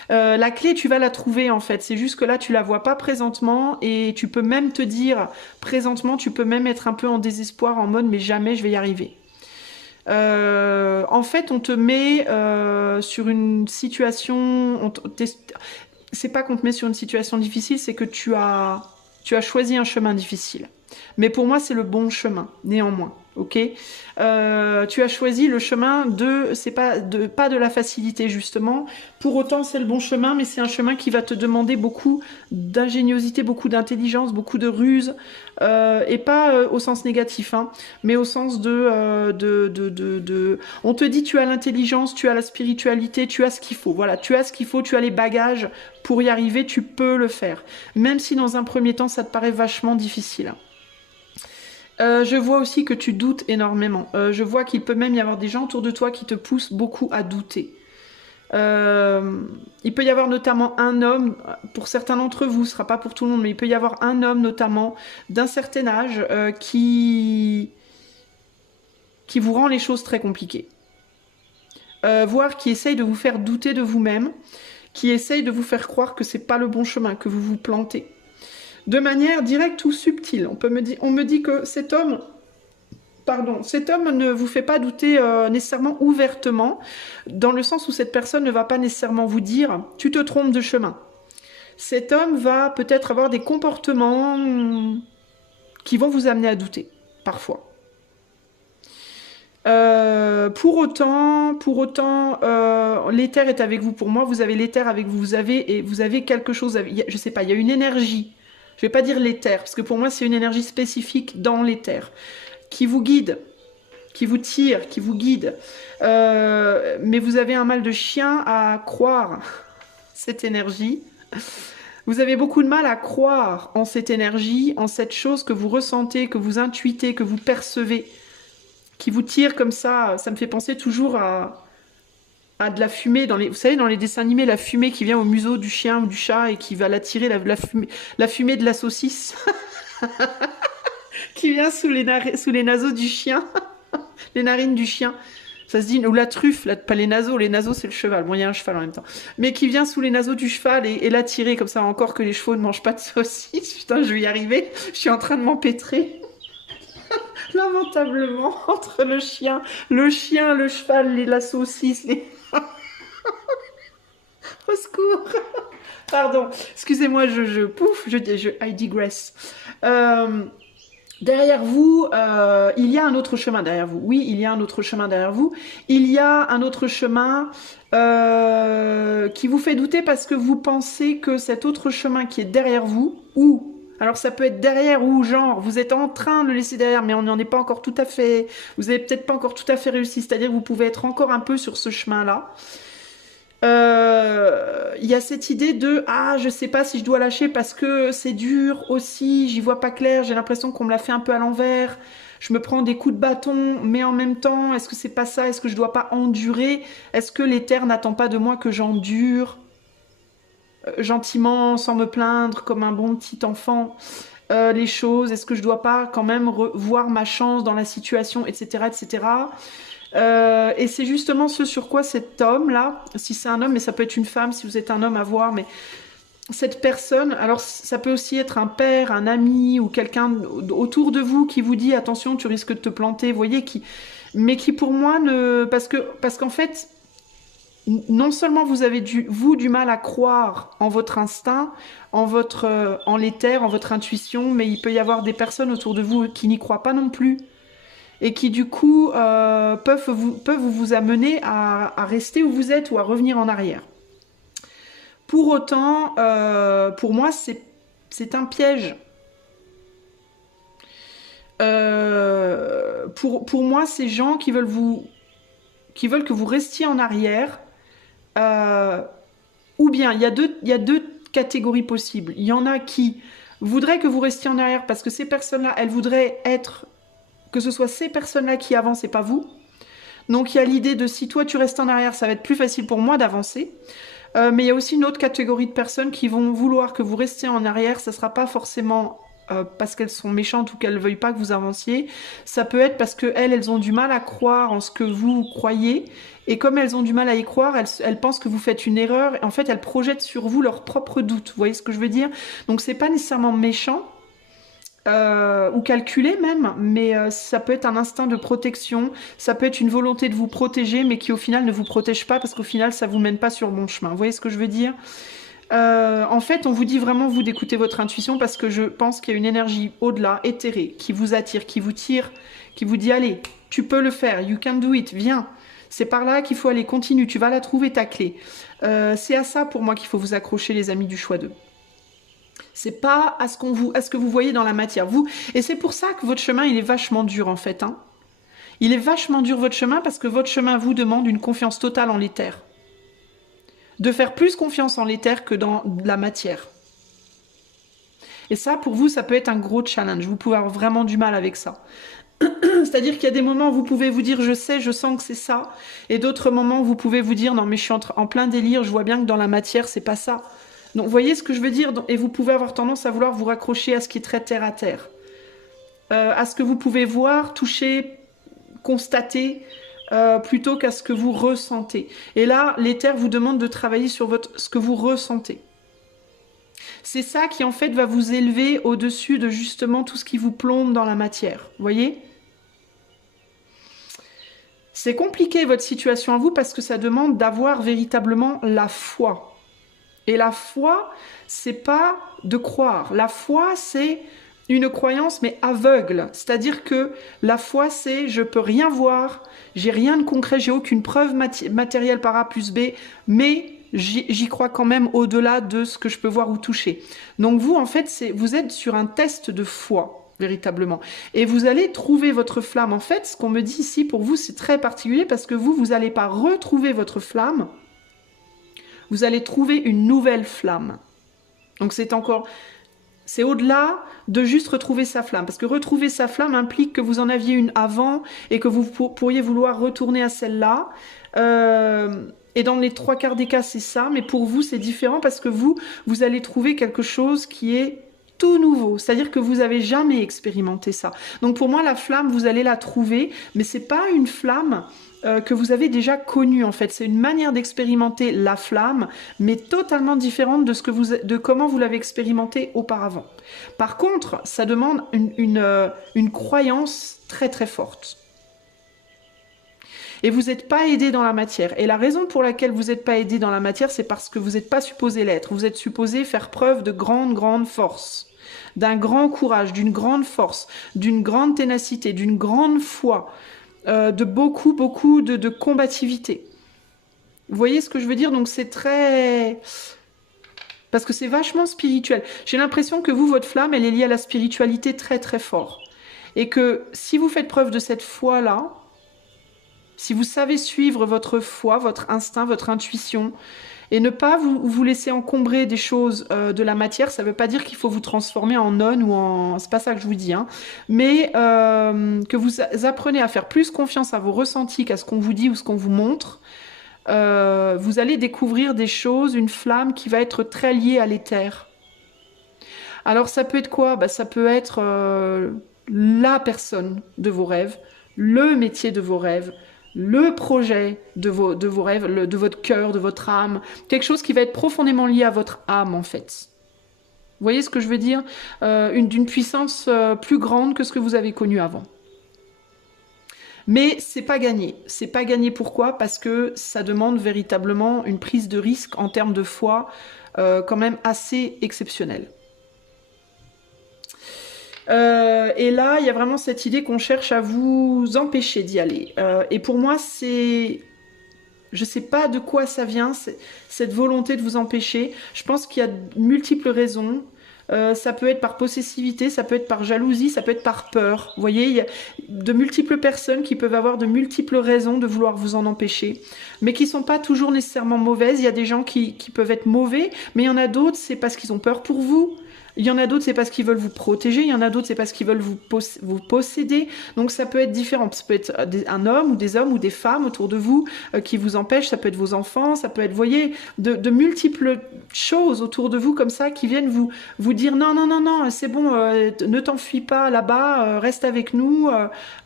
Hein. La clé, tu vas la trouver en fait. C'est juste que là, tu la vois pas présentement et tu peux même te dire, présentement, tu peux même être un peu en désespoir, en mode, mais jamais je vais y arriver. En fait, on te met sur une situation. C'est pas qu'on te met sur une situation difficile, c'est que tu as choisi un chemin difficile. Mais pour moi, c'est le bon chemin, néanmoins. Ok, tu as choisi le chemin c'est pas de la facilité justement. Pour autant, c'est le bon chemin, mais c'est un chemin qui va te demander beaucoup d'ingéniosité, beaucoup d'intelligence, beaucoup de ruse, et pas au sens négatif, hein, mais au sens on te dit tu as l'intelligence, tu as la spiritualité, tu as ce qu'il faut. Voilà, tu as ce qu'il faut, tu as les bagages pour y arriver, tu peux le faire. Même si dans un premier temps, ça te paraît vachement difficile. Je vois aussi que tu doutes énormément. Je vois qu'il peut même y avoir des gens autour de toi qui te poussent beaucoup à douter. Il peut y avoir notamment un homme, pour certains d'entre vous, ce ne sera pas pour tout le monde, mais il peut y avoir un homme notamment d'un certain âge qui vous rend les choses très compliquées. Voire qui essaye de vous faire douter de vous-même, qui essaye de vous faire croire que c'est pas le bon chemin, que vous vous plantez. De manière directe ou subtile. On me dit que cet homme ne vous fait pas douter nécessairement ouvertement, dans le sens où cette personne ne va pas nécessairement vous dire « tu te trompes de chemin ». Cet homme va peut-être avoir des comportements qui vont vous amener à douter, parfois. Pour autant, l'éther est avec vous. Pour moi, vous avez l'éther avec vous. Vous avez quelque chose, je sais pas, il y a une énergie. Je vais pas dire l'éther, parce que pour moi, c'est une énergie spécifique dans l'éther, qui vous guide, qui vous tire, qui vous guide. Mais vous avez un mal de chien à croire cette énergie. Vous avez beaucoup de mal à croire en cette énergie, en cette chose que vous ressentez, que vous intuitez, que vous percevez, qui vous tire comme ça. Ça me fait penser toujours à de la fumée. Vous savez, dans les dessins animés, la fumée qui vient au museau du chien ou du chat et qui va l'attirer, la fumée de la saucisse qui vient sous les naseaux du chien, les narines du chien. Ça se dit, ou la truffe, pas les naseaux c'est le cheval, bon il y a un cheval en même temps, mais qui vient sous les naseaux du cheval et l'attirer comme ça, encore que les chevaux ne mangent pas de saucisse. Putain, je vais y arriver, je suis en train de m'empêtrer. Lamentablement, entre le chien, le cheval, la saucisse, au secours. Pardon, excusez-moi, I digress. Derrière vous, il y a un autre chemin derrière vous. Oui, il y a un autre chemin derrière vous. Il y a un autre chemin qui vous fait douter parce que vous pensez que cet autre chemin qui est derrière vous, alors ça peut être derrière ou genre, vous êtes en train de le laisser derrière, mais on n'en est pas encore tout à fait, vous n'avez peut-être pas encore tout à fait réussi, c'est-à-dire que vous pouvez être encore un peu sur ce chemin-là. Il y a cette idée de « Ah, je sais pas si je dois lâcher parce que c'est dur aussi, j'y vois pas clair, j'ai l'impression qu'on me l'a fait un peu à l'envers, je me prends des coups de bâton, mais en même temps, est-ce que c'est pas ça? Est-ce que je dois pas endurer? Est-ce que l'éther n'attend pas de moi que j'endure gentiment, sans me plaindre, comme un bon petit enfant les choses? Est-ce que je dois pas quand même voir ma chance dans la situation, etc., etc. » Et c'est justement ce sur quoi cet homme-là, si c'est un homme, mais ça peut être une femme, si vous êtes un homme à voir, mais cette personne, alors ça peut aussi être un père, un ami ou quelqu'un autour de vous qui vous dit attention, tu risques de te planter, vous voyez, mais qui pour moi ne, parce qu'en fait, non seulement vous avez du mal à croire en votre instinct, en l'éther, en votre intuition, mais il peut y avoir des personnes autour de vous qui n'y croient pas non plus. Et qui du coup peuvent vous amener à rester où vous êtes ou à revenir en arrière. Pour autant, pour moi, c'est un piège. Pour moi, ces gens qui veulent que vous restiez en arrière, ou bien il y a deux catégories possibles. Il y en a qui voudraient que vous restiez en arrière parce que ces personnes-là, elles voudraient que ce soit ces personnes-là qui avancent et pas vous. Donc il y a l'idée de si toi tu restes en arrière, ça va être plus facile pour moi d'avancer. Mais il y a aussi une autre catégorie de personnes qui vont vouloir que vous restiez en arrière. Ça ne sera pas forcément parce qu'elles sont méchantes ou qu'elles ne veuillent pas que vous avanciez. Ça peut être parce qu'elles, elles ont du mal à croire en ce que vous croyez. Et comme elles ont du mal à y croire, elles pensent que vous faites une erreur. Et en fait, elles projettent sur vous leurs propres doutes. Vous voyez ce que je veux dire? Donc, c'est pas nécessairement méchant. Ou calculé même, mais ça peut être un instinct de protection, ça peut être une volonté de vous protéger, mais qui au final ne vous protège pas, parce qu'au final ça vous mène pas sur le bon chemin. Vous voyez ce que je veux dire? En fait, on vous dit vraiment vous d'écouter votre intuition, parce que je pense qu'il y a une énergie au-delà, éthérée, qui vous attire, qui vous tire, qui vous dit allez, tu peux le faire, you can do it, viens. C'est par là qu'il faut aller, continue, tu vas la trouver ta clé. C'est à ça pour moi qu'il faut vous accrocher, les amis du choix 2. C'est pas à ce que vous voyez dans la matière. Et c'est pour ça que votre chemin, il est vachement dur, en fait. Hein. Il est vachement dur, votre chemin, parce que votre chemin vous demande une confiance totale en l'éther. De faire plus confiance en l'éther que dans la matière. Et ça, pour vous, ça peut être un gros challenge. Vous pouvez avoir vraiment du mal avec ça. C'est-à-dire qu'il y a des moments où vous pouvez vous dire « je sais, je sens que c'est ça ». Et d'autres moments où vous pouvez vous dire « non, mais je suis en plein délire, je vois bien que dans la matière, c'est pas ça ». Donc, vous voyez ce que je veux dire? Et vous pouvez avoir tendance à vouloir vous raccrocher à ce qui est très terre à terre. À ce que vous pouvez voir, toucher, constater, plutôt qu'à ce que vous ressentez. Et là, l'éther vous demande de travailler sur ce que vous ressentez. C'est ça qui, en fait, va vous élever au-dessus de justement tout ce qui vous plombe dans la matière. Vous voyez? C'est compliqué, votre situation à vous, parce que ça demande d'avoir véritablement la foi. Et la foi, c'est pas de croire. La foi, c'est une croyance, mais aveugle. C'est-à-dire que la foi, c'est je peux rien voir, j'ai rien de concret, j'ai aucune preuve matérielle par A plus B, mais j'y crois quand même au-delà de ce que je peux voir ou toucher. Donc vous, en fait, vous êtes sur un test de foi, véritablement. Et vous allez trouver votre flamme. En fait, ce qu'on me dit ici, pour vous, c'est très particulier, parce que vous n'allez pas retrouver votre flamme, vous allez trouver une nouvelle flamme. Donc c'est au-delà de juste retrouver sa flamme. Parce que retrouver sa flamme implique que vous en aviez une avant et que vous pourriez vouloir retourner à celle-là. Et dans les 3/4 des cas, c'est ça. Mais pour vous, c'est différent parce que vous allez trouver quelque chose qui est tout nouveau. C'est-à-dire que vous n'avez jamais expérimenté ça. Donc pour moi, la flamme, vous allez la trouver. Mais c'est pas une flamme que vous avez déjà connu en fait. C'est une manière d'expérimenter la flamme, mais totalement différente de comment vous l'avez expérimenté auparavant. Par contre, ça demande une croyance très très forte. Et vous n'êtes pas aidé dans la matière. Et la raison pour laquelle vous n'êtes pas aidé dans la matière, c'est parce que vous n'êtes pas supposé l'être. Vous êtes supposé faire preuve de grande force, d'un grand courage, d'une grande force, d'une grande ténacité, d'une grande foi, de beaucoup de combativité. Vous voyez ce que je veux dire? Donc c'est très... Parce que c'est vachement spirituel. J'ai l'impression que vous, votre flamme, elle est liée à la spiritualité très très fort. Et que si vous faites preuve de cette foi-là, si vous savez suivre votre foi, votre instinct, votre intuition, et ne pas vous laisser encombrer des choses de la matière, ça ne veut pas dire qu'il faut vous transformer en nonne ou en... C'est pas ça que je vous dis, hein. Mais que vous apprenez à faire plus confiance à vos ressentis qu'à ce qu'on vous dit ou ce qu'on vous montre, vous allez découvrir des choses, une flamme qui va être très liée à l'éther. Alors ça peut être quoi? Ça peut être la personne de vos rêves, le métier de vos rêves, le projet de vos rêves, de votre cœur, de votre âme, quelque chose qui va être profondément lié à votre âme en fait. Vous voyez ce que je veux dire? D'une puissance plus grande que ce que vous avez connu avant. Mais c'est pas gagné. C'est pas gagné pourquoi? Parce que ça demande véritablement une prise de risque en termes de foi quand même assez exceptionnelle. Et là, il y a vraiment cette idée qu'on cherche à vous empêcher d'y aller. Et pour moi, c'est... Je sais pas de quoi ça vient, cette volonté de vous empêcher. Je pense qu'il y a de multiples raisons. Ça peut être par possessivité, ça peut être par jalousie, ça peut être par peur. Vous voyez, il y a de multiples personnes qui peuvent avoir de multiples raisons de vouloir vous en empêcher, mais qui ne sont pas toujours nécessairement mauvaises. Il y a des gens qui peuvent être mauvais, mais il y en a d'autres, c'est parce qu'ils ont peur pour vous. Il y en a d'autres, c'est parce qu'ils veulent vous protéger. Il y en a d'autres, c'est parce qu'ils veulent vous posséder. Donc ça peut être différent. Ça peut être un homme ou des hommes ou des femmes autour de vous qui vous empêchent. Ça peut être vos enfants. Ça peut être, vous voyez, de multiples choses autour de vous comme ça qui viennent vous dire non, non, non, non, c'est bon, ne t'enfuis pas là-bas, reste avec nous,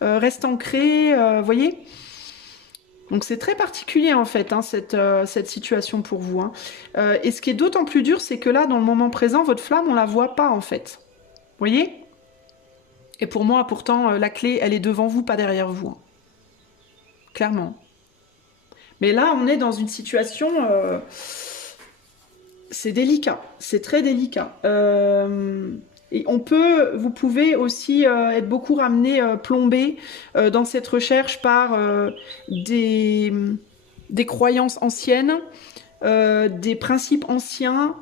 reste ancré, voyez. Donc c'est très particulier en fait, hein, cette situation pour vous. Hein. Et ce qui est d'autant plus dur, c'est que là, dans le moment présent, votre flamme, on la voit pas en fait. Vous voyez? Et pour moi, pourtant, la clé, elle est devant vous, pas derrière vous. Hein. Clairement. Mais là, on est dans une situation... c'est délicat, c'est très délicat. Et vous pouvez aussi être beaucoup ramené, plombé dans cette recherche par des croyances anciennes, des principes anciens,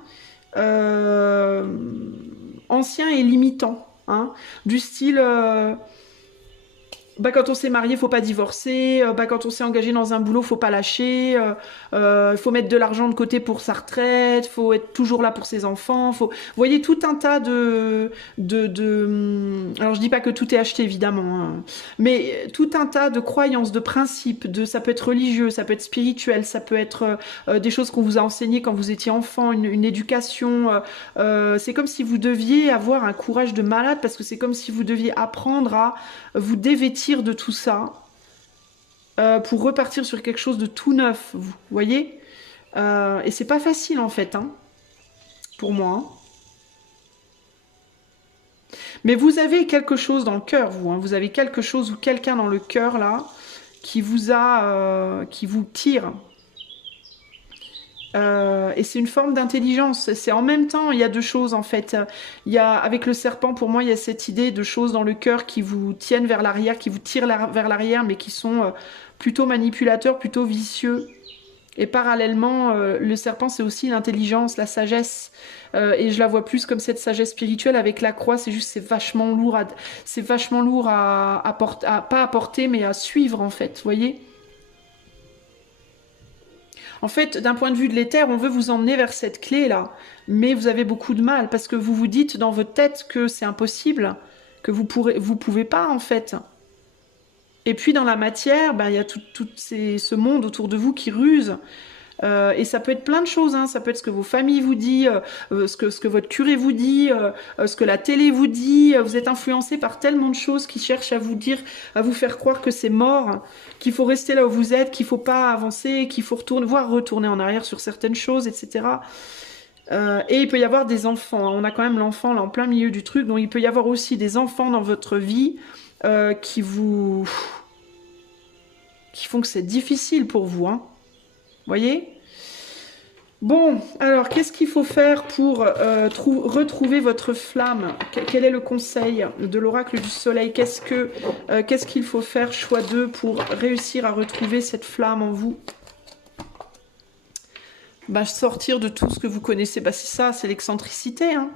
anciens et limitants, hein, du style... bah, quand on s'est marié, faut pas divorcer. Bah, quand on s'est engagé dans un boulot, faut pas lâcher. Faut mettre de l'argent de côté pour sa retraite. Faut être toujours là pour ses enfants. Vous voyez, tout un tas alors, je dis pas que tout est acheté, évidemment, hein, mais tout un tas de croyances, de principes. Ça peut être religieux, ça peut être spirituel, ça peut être des choses qu'on vous a enseignées quand vous étiez enfant, une éducation. C'est comme si vous deviez avoir un courage de malade parce que c'est comme si vous deviez apprendre à vous dévêtir de tout ça pour repartir sur quelque chose de tout neuf, vous voyez, et c'est pas facile en fait, hein, pour moi. Hein. Mais vous avez quelque chose dans le cœur, vous. Hein, vous avez quelque chose ou quelqu'un dans le cœur là qui vous tire. Et c'est une forme d'intelligence. C'est en même temps, il y a deux choses en fait. Avec le serpent, pour moi, il y a cette idée de choses dans le cœur qui vous tiennent vers l'arrière, qui vous tirent vers l'arrière, mais qui sont plutôt manipulateurs, plutôt vicieux. Et parallèlement, le serpent, c'est aussi l'intelligence, la sagesse. Et je la vois plus comme cette sagesse spirituelle avec la croix. C'est vachement lourd pas à porter, mais à suivre en fait. Vous voyez ? En fait, d'un point de vue de l'éther, on veut vous emmener vers cette clé-là. Mais vous avez beaucoup de mal parce que vous vous dites dans votre tête que c'est impossible, que vous pouvez pas en fait. Et puis dans la matière, ben, il y a ce monde autour de vous qui ruse. Et ça peut être plein de choses, hein. Ça peut être ce que vos familles vous disent, ce que votre curé vous dit, ce que la télé vous dit. Vous êtes influencé par tellement de choses qui cherchent à vous dire, à vous faire croire que c'est mort, qu'il faut rester là où vous êtes, qu'il faut pas avancer, qu'il faut retourner en arrière sur certaines choses, etc. Et il peut y avoir des enfants. On a quand même l'enfant là en plein milieu du truc, donc il peut y avoir aussi des enfants dans votre vie qui font que c'est difficile pour vous, hein. Voyez ? Bon, alors, qu'est-ce qu'il faut faire pour retrouver votre flamme ? Quel est le conseil de l'oracle du soleil ? Qu'est-ce qu'il faut faire, choix 2, pour réussir à retrouver cette flamme en vous ? Bah, sortir de tout ce que vous connaissez. Bah, c'est ça, c'est l'excentricité, hein.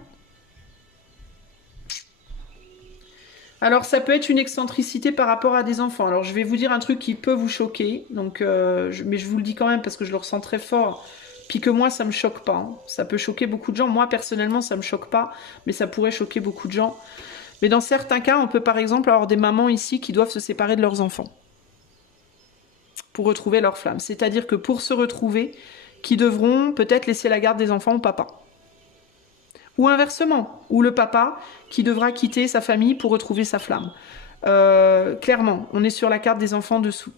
Alors, ça peut être une excentricité par rapport à des enfants. Alors, je vais vous dire un truc qui peut vous choquer, donc, mais je vous le dis quand même parce que je le ressens très fort, puis que moi, ça me choque pas. Hein. Ça peut choquer beaucoup de gens. Moi, personnellement, ça me choque pas, mais ça pourrait choquer beaucoup de gens. Mais dans certains cas, on peut par exemple avoir des mamans ici qui doivent se séparer de leurs enfants pour retrouver leur flamme. C'est-à-dire que pour se retrouver, qui devront peut-être laisser la garde des enfants au papa. Ou inversement, ou le papa qui devra quitter sa famille pour retrouver sa flamme. Clairement, on est sur la carte des enfants dessous.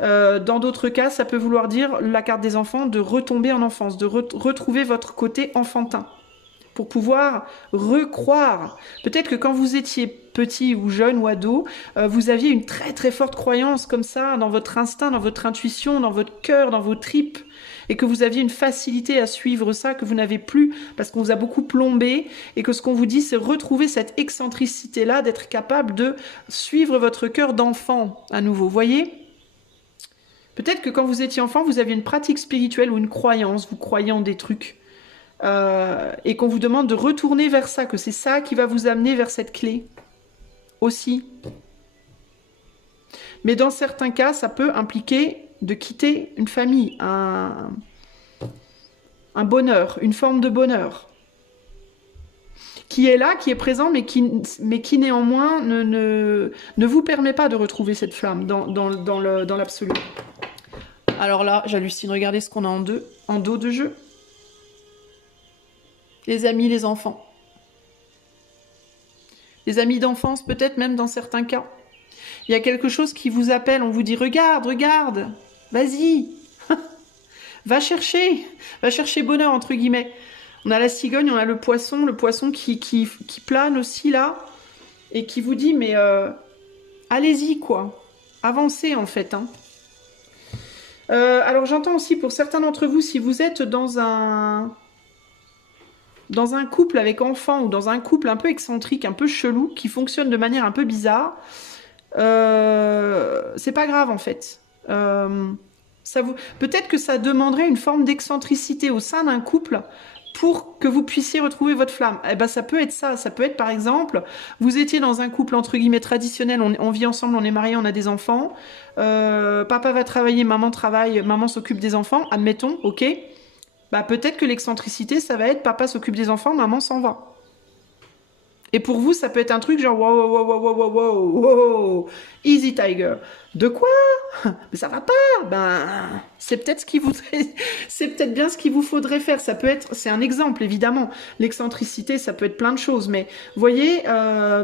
Dans d'autres cas, ça peut vouloir dire la carte des enfants de retomber en enfance, de retrouver votre côté enfantin. Pour pouvoir recroire. Peut-être que quand vous étiez petit ou jeune ou ado, vous aviez une très très forte croyance comme ça dans votre instinct, dans votre intuition, dans votre cœur, dans vos tripes, et que vous aviez une facilité à suivre ça, que vous n'avez plus parce qu'on vous a beaucoup plombé, et que ce qu'on vous dit, c'est retrouver cette excentricité-là, d'être capable de suivre votre cœur d'enfant à nouveau. Vous voyez ? Peut-être que quand vous étiez enfant, vous aviez une pratique spirituelle ou une croyance, vous croyez en des trucs, et qu'on vous demande de retourner vers ça, que c'est ça qui va vous amener vers cette clé aussi. Mais dans certains cas, ça peut impliquer de quitter une famille, un bonheur, une forme de bonheur. qui est là, qui est présent, mais qui néanmoins ne vous permet pas de retrouver cette flamme dans l'absolu. Alors là, j'hallucine, regardez ce qu'on a en dos de jeu. Les amis, les enfants. Les amis d'enfance, peut-être même dans certains cas. Il y a quelque chose qui vous appelle, on vous dit « Regarde, regarde, vas-y, va chercher bonheur » entre guillemets. On a la cigogne, on a le poisson qui plane aussi là, et qui vous dit « Mais allez-y quoi, avancez en fait. Hein. » Alors j'entends aussi pour certains d'entre vous, si vous êtes dans un couple avec enfants ou dans un couple un peu excentrique, un peu chelou, qui fonctionne de manière un peu bizarre, c'est pas grave en fait. Peut-être que ça demanderait une forme d'excentricité au sein d'un couple pour que vous puissiez retrouver votre flamme. Eh ben, ça peut être ça. Ça peut être par exemple, vous étiez dans un couple entre guillemets traditionnel, on vit ensemble, on est mariés, on a des enfants, papa va travailler, maman travaille, maman s'occupe des enfants, admettons, ok. Bah, peut-être que l'excentricité, ça va être papa s'occupe des enfants, maman s'en va. Et pour vous, ça peut être un truc genre wow, wow, wow, wow, wow, wow, wow, easy tiger. De quoi? Mais ça va pas. Ben, c'est peut-être c'est peut-être bien ce qu'il vous faudrait faire. Ça peut être, c'est un exemple évidemment. L'excentricité, ça peut être plein de choses, mais voyez,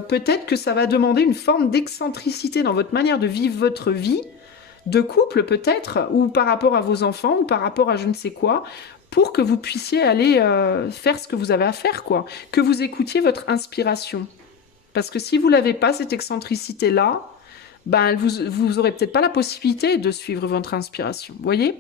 peut-être que ça va demander une forme d'excentricité dans votre manière de vivre votre vie, de couple peut-être, ou par rapport à vos enfants, ou par rapport à je ne sais quoi, pour que vous puissiez aller faire ce que vous avez à faire, quoi. Que vous écoutiez votre inspiration. Parce que si vous l'avez pas, cette excentricité-là, ben, vous aurez peut-être pas la possibilité de suivre votre inspiration. Vous voyez?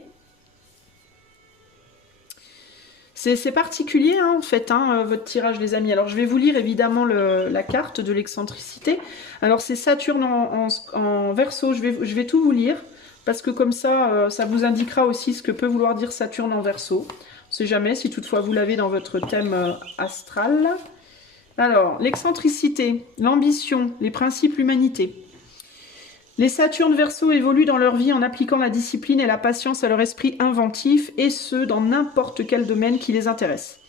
C'est particulier, hein, en fait, hein, votre tirage, les amis. Alors, je vais vous lire, évidemment, la carte de l'excentricité. Alors, c'est Saturne en Verseau. Je vais tout vous lire. Parce que comme ça, ça vous indiquera aussi ce que peut vouloir dire Saturne en Verseau. On ne sait jamais si toutefois vous l'avez dans votre thème astral. Alors, l'excentricité, l'ambition, les principes, l'humanité. Les Saturnes Verseau évoluent dans leur vie en appliquant la discipline et la patience à leur esprit inventif, et ce, dans n'importe quel domaine qui les intéresse.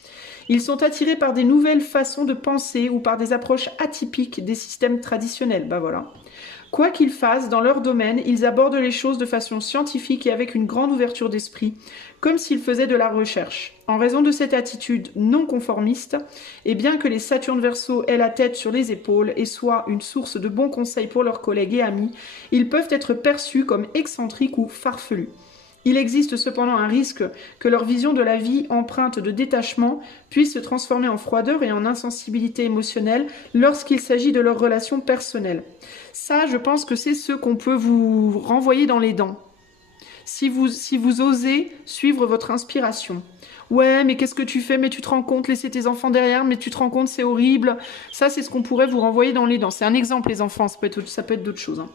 Ils sont attirés par des nouvelles façons de penser ou par des approches atypiques des systèmes traditionnels. Ben voilà. Quoi qu'ils fassent, dans leur domaine, ils abordent les choses de façon scientifique et avec une grande ouverture d'esprit, comme s'ils faisaient de la recherche. En raison de cette attitude non conformiste, et bien que les Saturnes Verseau aient la tête sur les épaules et soient une source de bons conseils pour leurs collègues et amis, ils peuvent être perçus comme excentriques ou farfelus. Il existe cependant un risque que leur vision de la vie empreinte de détachement puisse se transformer en froideur et en insensibilité émotionnelle lorsqu'il s'agit de leurs relations personnelles. Ça, je pense que c'est ce qu'on peut vous renvoyer dans les dents. Si vous osez suivre votre inspiration. Ouais, mais qu'est-ce que tu fais? Mais tu te rends compte, laisser tes enfants derrière, mais tu te rends compte, c'est horrible. Ça, c'est ce qu'on pourrait vous renvoyer dans les dents. C'est un exemple, les enfants, ça peut être d'autres choses. Hein.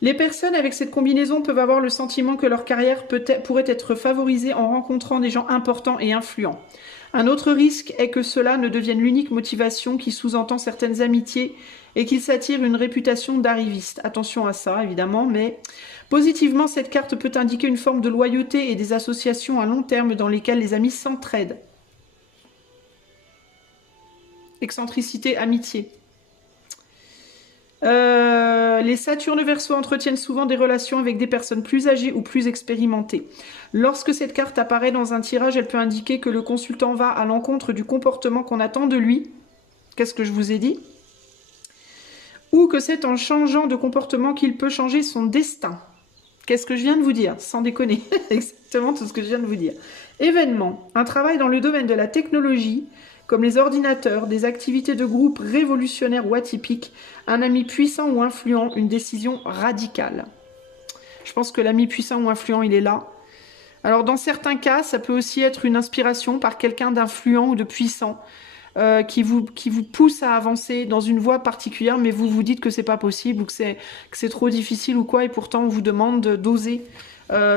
Les personnes avec cette combinaison peuvent avoir le sentiment que leur carrière pourrait être favorisée en rencontrant des gens importants et influents. Un autre risque est que cela ne devienne l'unique motivation qui sous-entend certaines amitiés et qu'ils s'attirent une réputation d'arriviste. Attention à ça, évidemment, mais positivement, cette carte peut indiquer une forme de loyauté et des associations à long terme dans lesquelles les amis s'entraident. Excentricité, amitié. Les Saturnes Verseau entretiennent souvent des relations avec des personnes plus âgées ou plus expérimentées. Lorsque cette carte apparaît dans un tirage, elle peut indiquer que le consultant va à l'encontre du comportement qu'on attend de lui. Qu'est-ce que je vous ai dit? Ou que c'est en changeant de comportement qu'il peut changer son destin. Qu'est-ce que je viens de vous dire? Sans déconner, exactement tout ce que je viens de vous dire. Événement, un travail dans le domaine de la technologie, comme les ordinateurs, des activités de groupe révolutionnaires ou atypiques, un ami puissant ou influent, une décision radicale. Je pense que l'ami puissant ou influent, il est là. Alors dans certains cas, ça peut aussi être une inspiration par quelqu'un d'influent ou de puissant, qui vous pousse à avancer dans une voie particulière, mais vous vous dites que c'est pas possible ou que c'est trop difficile ou quoi, et pourtant on vous demande d'oser.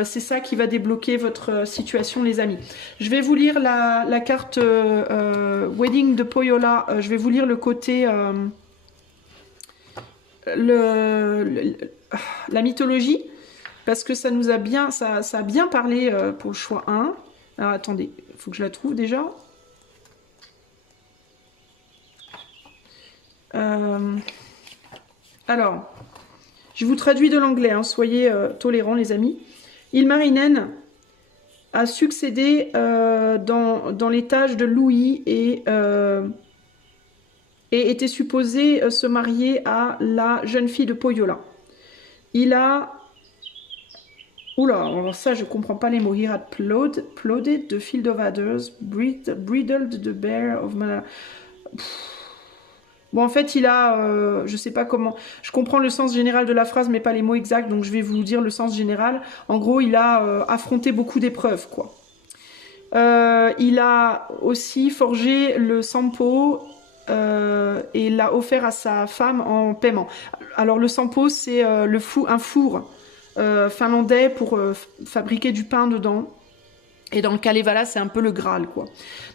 C'est ça qui va débloquer votre situation, les amis. Je vais vous lire la carte Wedding de Poyola. Je vais vous lire le côté la mythologie, parce que ça nous a bien, ça a bien parlé pour le choix 1. Alors attendez, il faut que je la trouve déjà. Alors, je vous traduis de l'anglais, hein, soyez tolérants les amis. Ilmarinen a succédé dans les tâches de Louis et était supposé se marier à la jeune fille de Pohjola. Il a... Oula, alors ça je comprends pas les mots. He had plowed the field of others, bridled the bear of my... Bon, en fait, il a, je sais pas comment, je comprends le sens général de la phrase, mais pas les mots exacts, donc je vais vous dire le sens général. En gros, il a affronté beaucoup d'épreuves, quoi. Il a aussi forgé le sampo et l'a offert à sa femme en paiement. Alors, le sampo, c'est un four finlandais pour fabriquer du pain dedans. Et dans le Kalevala, c'est un peu le Graal, quoi.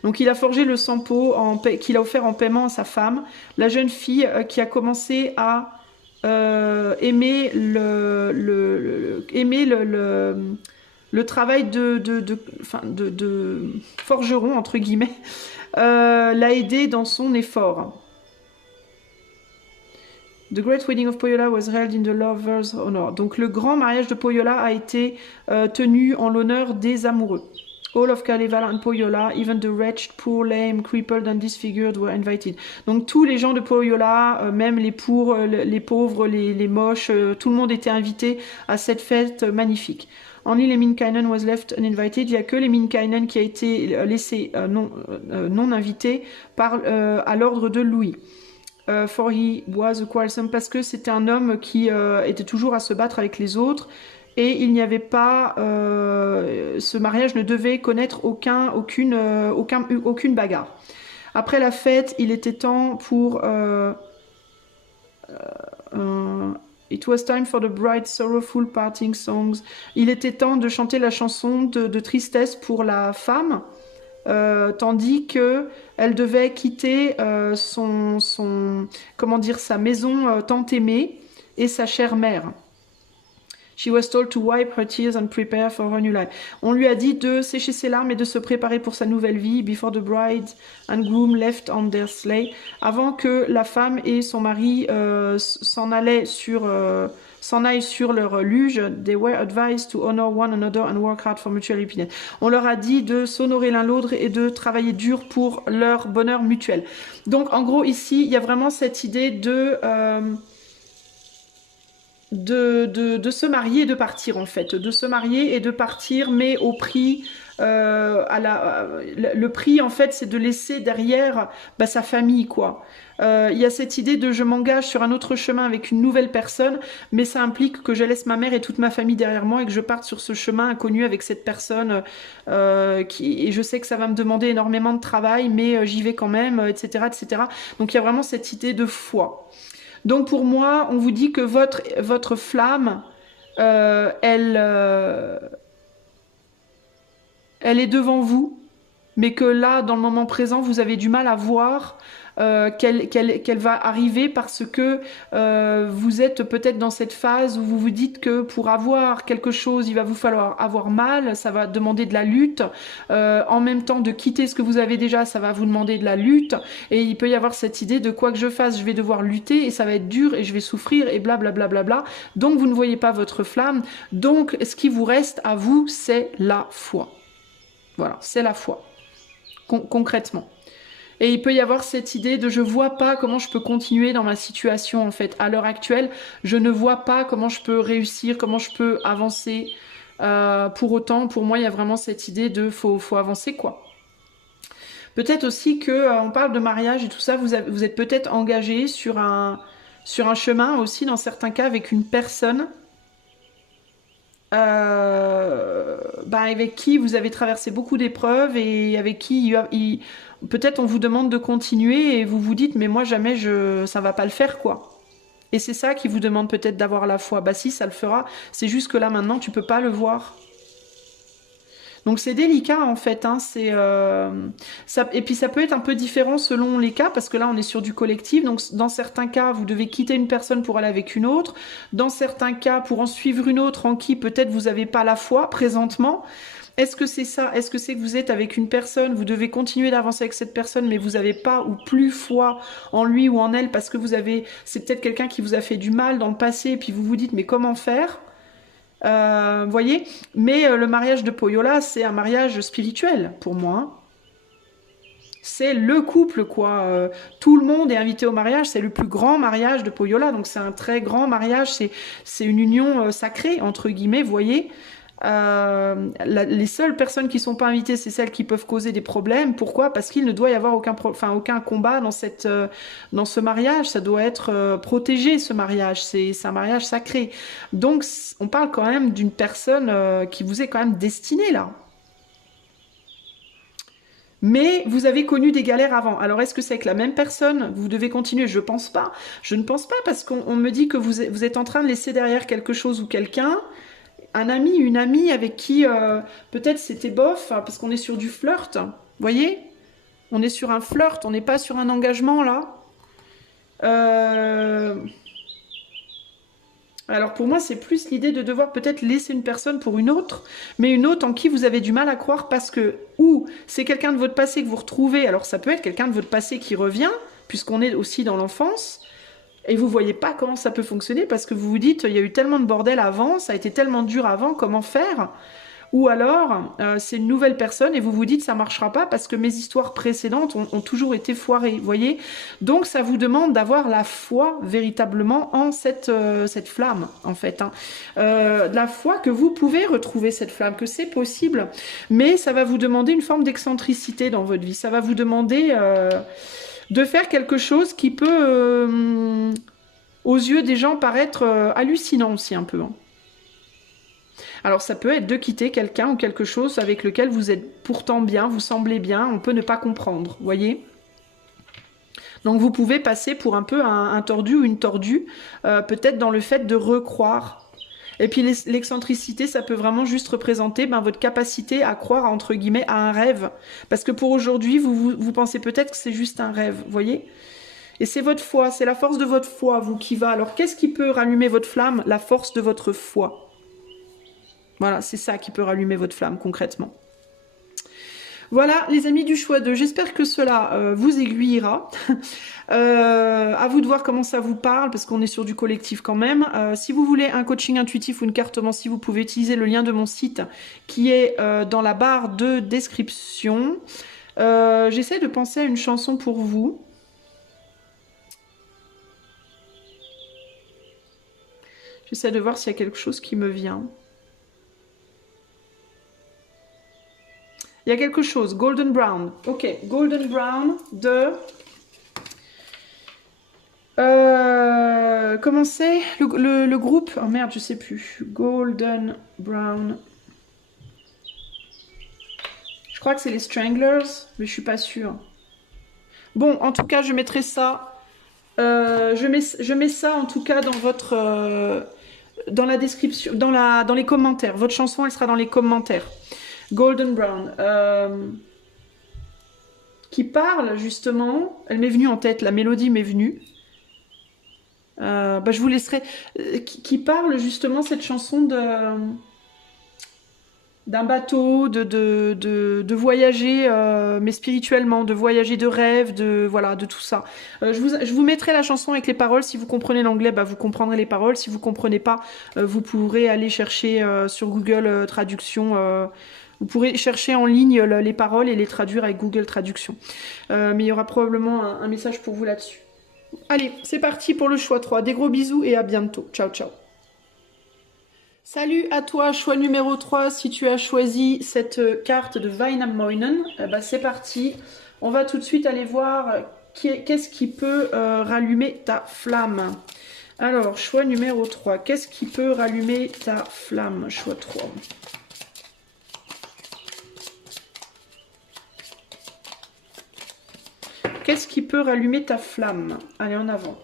Donc, il a forgé le sampo qu'il a offert en paiement à sa femme, la jeune fille qui a commencé à aimer le travail de forgeron, entre guillemets, l'a aidé dans son effort. The Great Wedding of Pohjola was held in the lovers' honor. Donc le grand mariage de Pohjola a été tenu en l'honneur des amoureux. All of Kalevala and Pohjola, even the wretched, poor, lame, crippled and disfigured were invited. Donc tous les gens de Pohjola, même les pauvres, les moches, tout le monde était invité à cette fête magnifique. Only Lemminkainen was left uninvited. Il n'y a que Lemminkainen qui a été laissé non invité à l'ordre de Louis. For he was a quarrelsome, parce que c'était un homme qui était toujours à se battre avec les autres et il n'y avait pas ce mariage ne devait connaître aucune bagarre. Après la fête, il était temps pour It was time for the bright sorrowful parting songs. Il était temps de chanter la chanson de tristesse pour la femme. Tandis que elle devait quitter sa maison tant aimée et sa chère mère. She was told to wipe her tears and prepare for her new life. On lui a dit de sécher ses larmes et de se préparer pour sa nouvelle vie. Before the bride and groom left on their sleigh. Avant que la femme et son mari s'en aillent sur leur luge, they were advised to honor one another and work hard for mutual happiness. On leur a dit de s'honorer l'un l'autre et de travailler dur pour leur bonheur mutuel. Donc en gros ici, il y a vraiment cette idée de se marier et de partir en fait, de se marier et de partir, mais au prix, le prix en fait, c'est de laisser derrière sa famille quoi. Il y a cette idée de je m'engage sur un autre chemin avec une nouvelle personne, mais ça implique que je laisse ma mère et toute ma famille derrière moi et que je parte sur ce chemin inconnu avec cette personne et je sais que ça va me demander énormément de travail, mais j'y vais quand même, etc., etc. Donc il y a vraiment cette idée de foi. Donc pour moi, on vous dit que votre flamme, elle est devant vous, mais que là, dans le moment présent, vous avez du mal à voir qu'elle va arriver parce que vous êtes peut-être dans cette phase où vous vous dites que pour avoir quelque chose, il va vous falloir avoir mal, ça va demander de la lutte. En même temps, de quitter ce que vous avez déjà, ça va vous demander de la lutte. Et il peut y avoir cette idée de quoi que je fasse, je vais devoir lutter et ça va être dur et je vais souffrir et blablabla. Bla, bla, bla. Donc, vous ne voyez pas votre flamme. Donc, ce qui vous reste à vous, c'est la foi. Voilà, c'est la foi. Concrètement. Et il peut y avoir cette idée de je vois pas comment je peux continuer dans ma situation en fait. À l'heure actuelle, je ne vois pas comment je peux réussir, comment je peux avancer. Pour autant, pour moi, il y a vraiment cette idée de faut avancer quoi. Peut-être aussi que on parle de mariage et tout ça, vous êtes peut-être engagé sur un chemin aussi dans certains cas avec une personne avec qui vous avez traversé beaucoup d'épreuves et avec qui peut-être on vous demande de continuer et vous vous dites mais moi jamais ça va pas le faire quoi. Et c'est ça qui vous demande peut-être d'avoir la foi. Bah si, ça le fera, c'est juste que là maintenant tu peux pas le voir. Donc c'est délicat en fait, hein. Et puis ça peut être un peu différent selon les cas, parce que là on est sur du collectif, donc dans certains cas vous devez quitter une personne pour aller avec une autre, dans certains cas pour en suivre une autre en qui peut-être vous n'avez pas la foi présentement, Est-ce que c'est ça? Est-ce que c'est que vous êtes avec une personne, vous devez continuer d'avancer avec cette personne, mais vous n'avez pas ou plus foi en lui ou en elle parce que c'est peut-être quelqu'un qui vous a fait du mal dans le passé, et puis vous vous dites, mais comment faire? Voyez? Mais le mariage de Poyola, c'est un mariage spirituel pour moi, hein. C'est le couple, quoi. Tout le monde est invité au mariage. C'est le plus grand mariage de Poyola. Donc, c'est un très grand mariage. C'est une union sacrée, entre guillemets, vous voyez. Les seules personnes qui sont pas invitées, c'est celles qui peuvent causer des problèmes. Pourquoi? Parce qu'il ne doit y avoir aucun combat dans ce mariage. Ça doit être protégé, ce mariage. C'est un mariage sacré. Donc, on parle quand même d'une personne qui vous est quand même destinée, là. Mais vous avez connu des galères avant. Alors, est-ce que c'est avec la même personne? Vous devez continuer? Je pense pas. Je ne pense pas parce qu'on me dit que vous êtes en train de laisser derrière quelque chose ou quelqu'un, un ami, une amie avec qui peut-être c'était bof, parce qu'on est sur du flirt. Vous voyez? On est sur un flirt, on n'est pas sur un engagement là. Euh, Alors pour moi, c'est plus l'idée de devoir peut-être laisser une personne pour une autre, mais une autre en qui vous avez du mal à croire parce que, ou c'est quelqu'un de votre passé que vous retrouvez, alors ça peut être quelqu'un de votre passé qui revient, puisqu'on est aussi dans l'enfance, et vous voyez pas comment ça peut fonctionner parce que vous vous dites, il y a eu tellement de bordel avant, ça a été tellement dur avant, comment faire? Ou alors, c'est une nouvelle personne et vous vous dites ça marchera pas parce que mes histoires précédentes ont toujours été foirées, vous voyez. Donc ça vous demande d'avoir la foi véritablement en cette flamme, en fait, hein. La foi que vous pouvez retrouver cette flamme, que c'est possible, mais ça va vous demander une forme d'excentricité dans votre vie. Ça va vous demander de faire quelque chose qui peut, aux yeux des gens, paraître hallucinant aussi un peu, hein. Alors ça peut être de quitter quelqu'un ou quelque chose avec lequel vous êtes pourtant bien, vous semblez bien, on peut ne pas comprendre, voyez. Donc vous pouvez passer pour un peu un tordu ou une tordue, peut-être dans le fait de recroire. Et puis l'excentricité, ça peut vraiment juste représenter votre capacité à croire, entre guillemets, à un rêve. Parce que pour aujourd'hui, vous pensez peut-être que c'est juste un rêve, voyez. Et c'est votre foi, c'est la force de votre foi, vous, qui va. Alors qu'est-ce qui peut rallumer votre flamme? La force de votre foi. Voilà, c'est ça qui peut rallumer votre flamme concrètement. Voilà, les amis du choix 2, j'espère que cela vous aiguillera. À vous de voir comment ça vous parle, parce qu'on est sur du collectif quand même. Si vous voulez un coaching intuitif ou une cartomancie, vous pouvez utiliser le lien de mon site qui est dans la barre de description. J'essaie de penser à une chanson pour vous. J'essaie de voir s'il y a quelque chose qui me vient. Il y a quelque chose, Golden Brown. Ok, Golden Brown de... comment c'est le groupe? Oh merde, je sais plus. Golden Brown. Je crois que c'est les Stranglers, mais je suis pas sûre. Bon, en tout cas, je mettrai ça. Je mets ça en tout cas dans votre... dans la description, dans les commentaires. Votre chanson, elle sera dans les commentaires. Golden Brown. Qui parle justement, elle m'est venue en tête, la mélodie m'est venue. Je vous laisserai. Qui parle justement cette chanson d'un bateau, de voyager, mais spirituellement, de voyager de rêve, voilà, de tout ça. Je vous mettrai la chanson avec les paroles. Si vous comprenez l'anglais, vous comprendrez les paroles. Si vous comprenez pas, vous pourrez aller chercher sur Google Traduction. Vous pourrez chercher en ligne les paroles et les traduire avec Google Traduction. Mais il y aura probablement un message pour vous là-dessus. Allez, c'est parti pour le choix 3. Des gros bisous et à bientôt. Ciao, ciao. Salut à toi, choix numéro 3. Si tu as choisi cette carte de Wainamoinen, c'est parti. On va tout de suite aller voir qu'est-ce qui peut rallumer ta flamme. Alors, choix numéro 3. Qu'est-ce qui peut rallumer ta flamme? Choix 3. Qu'est-ce qui peut rallumer ta flamme? Allez, en avant.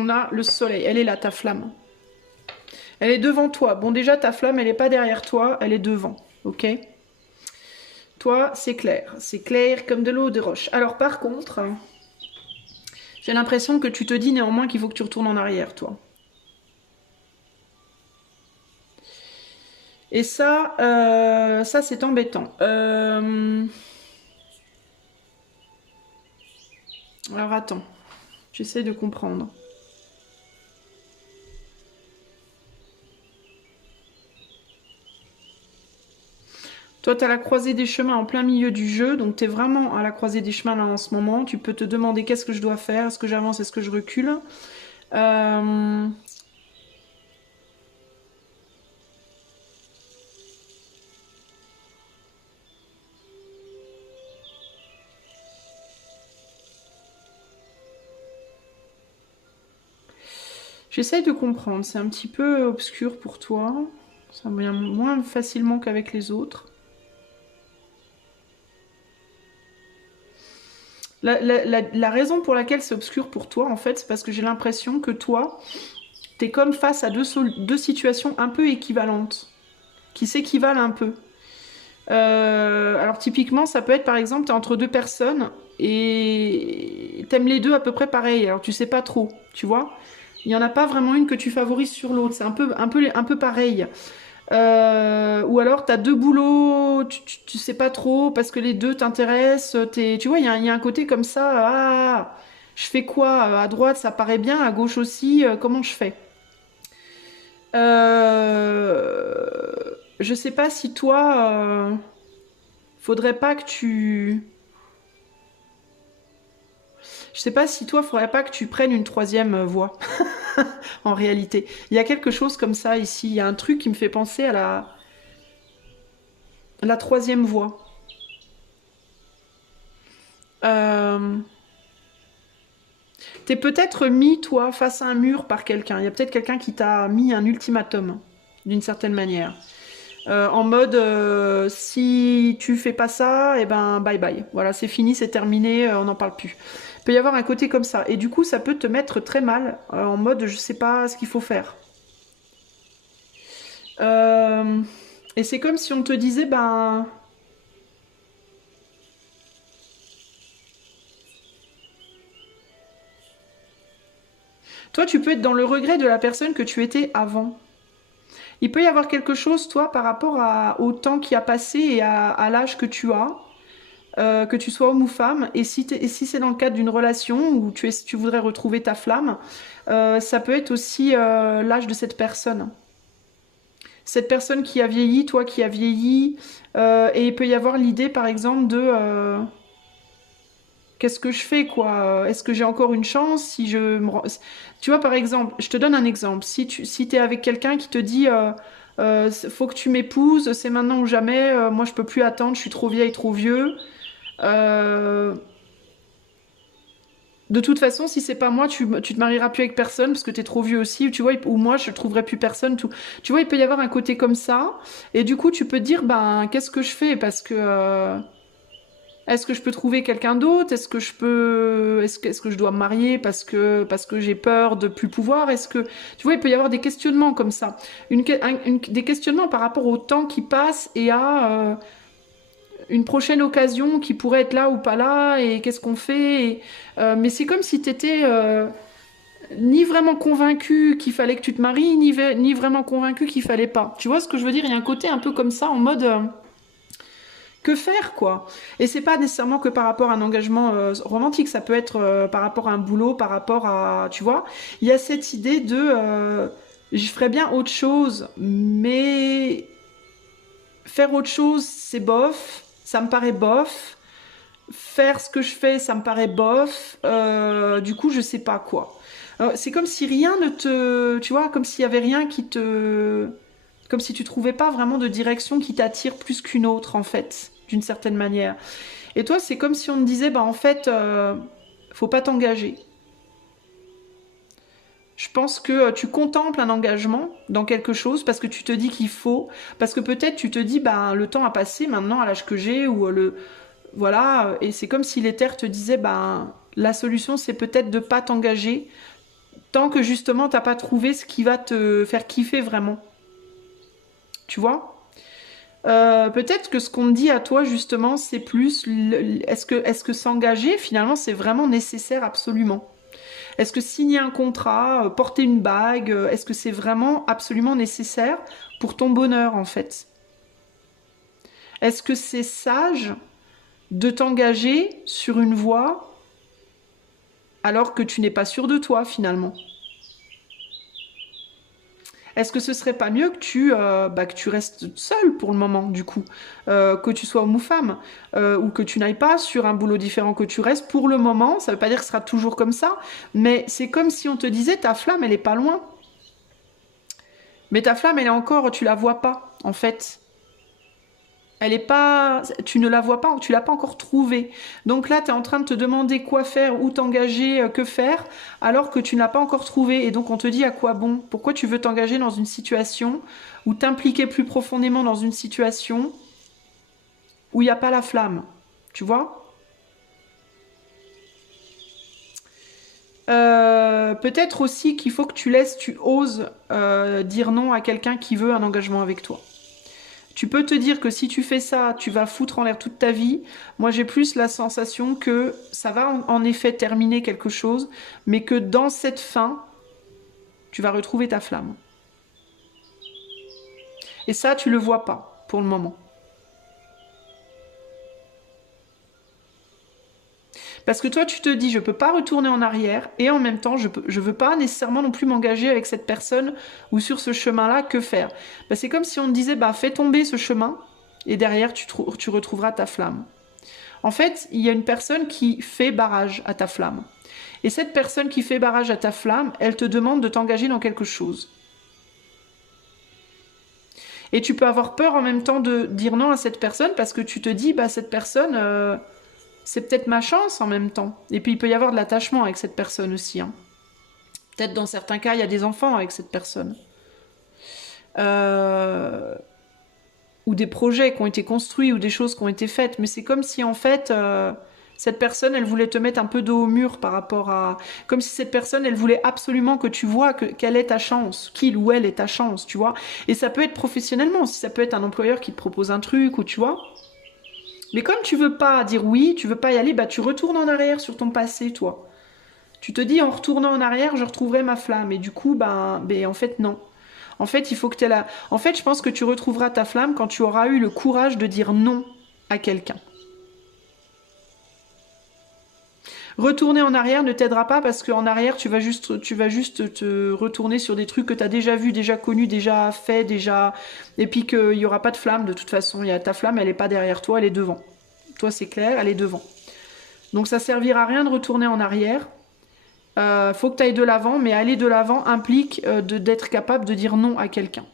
On a le soleil, elle est là, ta flamme. Elle est devant toi. Bon, déjà, ta flamme, elle n'est pas derrière toi, elle est devant, ok? Toi, c'est clair comme de l'eau de roche. Alors, par contre, j'ai l'impression que tu te dis néanmoins qu'il faut que tu retournes en arrière, toi. Et ça c'est embêtant. Alors, attends. J'essaie de comprendre. Toi, tu as la croisée des chemins en plein milieu du jeu, donc tu es vraiment à la croisée des chemins là en ce moment. Tu peux te demander qu'est-ce que je dois faire, est-ce que j'avance, est-ce que je recule. J'essaye de comprendre, c'est un petit peu obscur pour toi. Ça vient moins facilement qu'avec les autres. La raison pour laquelle c'est obscur pour toi, en fait, c'est parce que j'ai l'impression que toi, t'es comme face à deux situations un peu équivalentes, qui s'équivalent un peu. Alors typiquement, ça peut être par exemple, t'es entre deux personnes et t'aimes les deux à peu près pareil. Alors tu sais pas trop, tu vois. Il y en a pas vraiment une que tu favorises sur l'autre. C'est un peu pareil. Ou alors t'as deux boulots, tu sais pas trop parce que les deux t'intéressent. Tu vois, il y a un côté comme ça. Ah, je fais quoi? À droite, ça paraît bien. À gauche aussi. Comment je fais? Je sais pas si toi, faudrait pas que tu. Je sais pas si toi, faudrait pas que tu prennes une troisième voie. En réalité, il y a quelque chose comme ça ici. Il y a un truc qui me fait penser à la troisième voie. T'es peut-être mis, toi, face à un mur par quelqu'un. Il y a peut-être quelqu'un qui t'a mis un ultimatum, d'une certaine manière. En mode, si tu fais pas ça, eh ben bye bye. Voilà, c'est fini, c'est terminé, on n'en parle plus. Il peut y avoir un côté comme ça. Et du coup, ça peut te mettre très mal, en mode, je sais pas ce qu'il faut faire. Et c'est comme si on te disait, ben... Toi, tu peux être dans le regret de la personne que tu étais avant. Il peut y avoir quelque chose, toi, par rapport au temps qui a passé et à l'âge que tu as, que tu sois homme ou femme, et si c'est dans le cadre d'une relation où tu voudrais retrouver ta flamme, ça peut être aussi l'âge de cette personne. Cette personne qui a vieilli, toi qui as vieilli, et il peut y avoir l'idée, par exemple, de qu'est-ce que je fais, quoi? Est-ce que j'ai encore une chance si Tu vois, par exemple, je te donne un exemple. Si t'es avec quelqu'un qui te dit faut que tu m'épouses, c'est maintenant ou jamais, moi je peux plus attendre, je suis trop vieille, trop vieux. Euh, De toute façon, si c'est pas moi, tu te marieras plus avec personne parce que t'es trop vieux aussi, tu vois, ou moi je trouverai plus personne, tout. Tu vois, il peut y avoir un côté comme ça, et du coup tu peux te dire, ben, qu'est-ce que je fais? Parce que est-ce que je peux trouver quelqu'un d'autre? Est-ce que je dois me marier parce que j'ai peur de plus pouvoir? Tu vois, il peut y avoir des questionnements comme ça. Des questionnements par rapport au temps qui passe et à une prochaine occasion qui pourrait être là ou pas là et qu'est-ce qu'on fait? Mais c'est comme si t'étais ni vraiment convaincu qu'il fallait que tu te maries, ni vraiment convaincu qu'il fallait pas. Tu vois ce que je veux dire? Il y a un côté un peu comme ça en mode que faire, quoi. Et c'est pas nécessairement que par rapport à un engagement romantique, ça peut être par rapport à un boulot, par rapport à, tu vois, il y a cette idée de je ferais bien autre chose, mais faire autre chose, c'est bof, ça me paraît bof. Faire ce que je fais, ça me paraît bof. Du coup, je sais pas quoi. C'est comme si rien ne te, tu vois, comme s'il y avait rien qui te, comme si tu trouvais pas vraiment de direction qui t'attire plus qu'une autre, en fait, d'une certaine manière. Et toi, c'est comme si on te disait, bah en fait, faut pas t'engager. Je pense que tu contemples un engagement dans quelque chose parce que tu te dis qu'il faut, parce que peut-être tu te dis, bah le temps a passé maintenant à l'âge que j'ai ou voilà, et c'est comme si l'éther te disait, ben la solution c'est peut-être de pas t'engager Tant que justement, t'as pas trouvé ce qui va te faire kiffer vraiment. Tu vois? Peut-être que ce qu'on te dit à toi, justement, c'est plus... Est-ce que s'engager, finalement, c'est vraiment nécessaire absolument? Est-ce que signer un contrat, porter une bague, est-ce que c'est vraiment absolument nécessaire pour ton bonheur, en fait? Est-ce que c'est sage de t'engager sur une voie alors que tu n'es pas sûr de toi, finalement? Est-ce que ce serait pas mieux que tu restes seule pour le moment, du coup, que tu sois homme ou femme, ou que tu n'ailles pas sur un boulot différent, que tu restes pour le moment, ça veut pas dire que ce sera toujours comme ça, mais c'est comme si on te disait ta flamme, elle est pas loin. Mais ta flamme, elle est encore, tu la vois pas, en fait. Elle est pas, tu ne la vois pas, tu l'as pas encore trouvée. Donc là, tu es en train de te demander quoi faire, où t'engager, que faire, alors que tu ne l'as pas encore trouvé. Et donc on te dit à quoi bon? Pourquoi tu veux t'engager dans une situation ou t'impliquer plus profondément dans une situation où il n'y a pas la flamme? Tu vois? Peut-être aussi qu'il faut que tu oses dire non à quelqu'un qui veut un engagement avec toi. Tu peux te dire que si tu fais ça, tu vas foutre en l'air toute ta vie. Moi, j'ai plus la sensation que ça va en effet terminer quelque chose, mais que dans cette fin, tu vas retrouver ta flamme. Et ça, tu le vois pas pour le moment. Parce que toi, tu te dis, je peux pas retourner en arrière, et en même temps, je veux pas nécessairement non plus m'engager avec cette personne ou sur ce chemin-là, que faire? Bah, c'est comme si on te disait, bah, fais tomber ce chemin, et derrière, tu retrouveras ta flamme. En fait, il y a une personne qui fait barrage à ta flamme. Et cette personne qui fait barrage à ta flamme, elle te demande de t'engager dans quelque chose. Et tu peux avoir peur en même temps de dire non à cette personne parce que tu te dis, bah, cette personne, c'est peut-être ma chance en même temps. Et puis il peut y avoir de l'attachement avec cette personne aussi, hein. Peut-être dans certains cas, il y a des enfants avec cette personne. Euh, ou des projets qui ont été construits ou des choses qui ont été faites. Mais c'est comme si en fait, cette personne, elle voulait te mettre un peu dos au mur par rapport à... Comme si cette personne, elle voulait absolument que tu vois quelle est ta chance, qu'il ou elle est ta chance, tu vois. Et ça peut être professionnellement, si ça peut être un employeur qui te propose un truc, ou tu vois. Mais comme tu veux pas dire oui, tu veux pas y aller, bah tu retournes en arrière sur ton passé, toi. Tu te dis, en retournant en arrière, je retrouverai ma flamme. Et du coup, ben en fait, non. En fait, il faut que tu aies la... En fait, je pense que tu retrouveras ta flamme quand tu auras eu le courage de dire non à quelqu'un. Retourner en arrière ne t'aidera pas parce qu'en arrière, tu vas juste te retourner sur des trucs que tu as déjà vus, déjà connus, déjà fait, déjà... Et puis qu'il n'y aura pas de flamme de toute façon. Ta flamme, elle n'est pas derrière toi, elle est devant. Toi, c'est clair, elle est devant. Donc ça servira à rien de retourner en arrière. Faut que tu ailles de l'avant, mais aller de l'avant implique d'être capable de dire non à quelqu'un.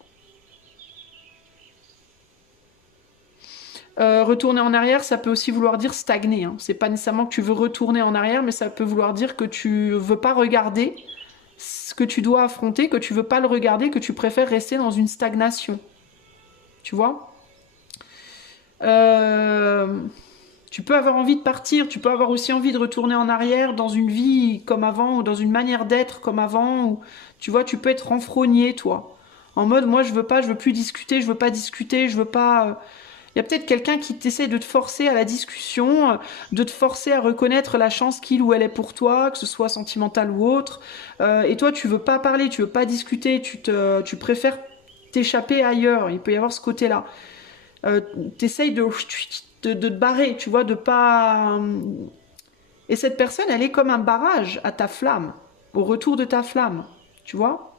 Retourner en arrière, ça peut aussi vouloir dire stagner, hein. C'est pas nécessairement que tu veux retourner en arrière, mais ça peut vouloir dire que tu veux pas regarder ce que tu dois affronter, que tu veux pas le regarder, que tu préfères rester dans une stagnation. Tu vois? Tu peux avoir envie de partir, tu peux avoir aussi envie de retourner en arrière dans une vie comme avant, ou dans une manière d'être comme avant, ou tu vois, tu peux être renfrogné, toi. En mode, moi, je veux plus discuter, je veux pas discuter, je veux pas. Il y a peut-être quelqu'un qui t'essaie de te forcer à la discussion, de te forcer à reconnaître la chance qu'il ou elle est pour toi, que ce soit sentimental ou autre. Et toi, tu veux pas parler, tu veux pas discuter, tu préfères t'échapper ailleurs. Il peut y avoir ce côté-là. T'essayes de te barrer, tu vois, de pas... Et cette personne, elle est comme un barrage à ta flamme, au retour de ta flamme, tu vois.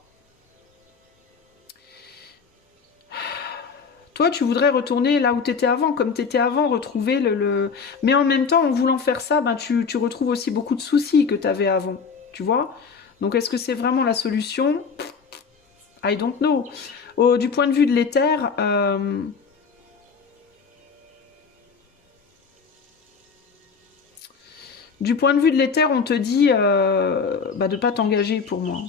Toi, tu voudrais retourner là où tu étais avant, comme tu étais avant, retrouver le... Mais en même temps, en voulant faire ça, ben, tu retrouves aussi beaucoup de soucis que tu avais avant, tu vois. Donc, est-ce que c'est vraiment la solution? I don't know. Du point de vue de l'éther... Du point de vue de l'éther, on te dit de pas t'engager pour moi.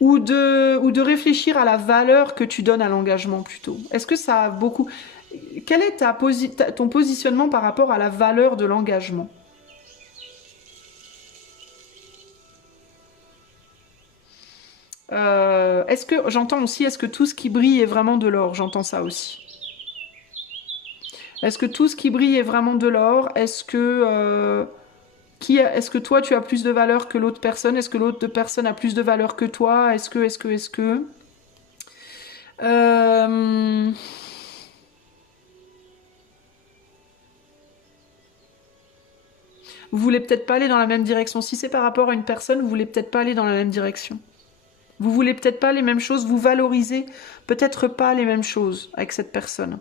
Ou de réfléchir à la valeur que tu donnes à l'engagement plutôt. Est-ce que ça a beaucoup... Quel est ton positionnement par rapport à la valeur de l'engagement? Est-ce que, j'entends aussi, est-ce que tout ce qui brille est vraiment de l'or? J'entends ça aussi. Est-ce que tout ce qui brille est vraiment de l'or? Est-ce que toi tu as plus de valeur que l'autre personne? Est-ce que l'autre personne a plus de valeur que toi? Est-ce que... Euh, Vous voulez peut-être pas aller dans la même direction. Si c'est par rapport à une personne, vous voulez peut-être pas aller dans la même direction. Vous voulez peut-être pas les mêmes choses, vous valorisez peut-être pas les mêmes choses avec cette personne.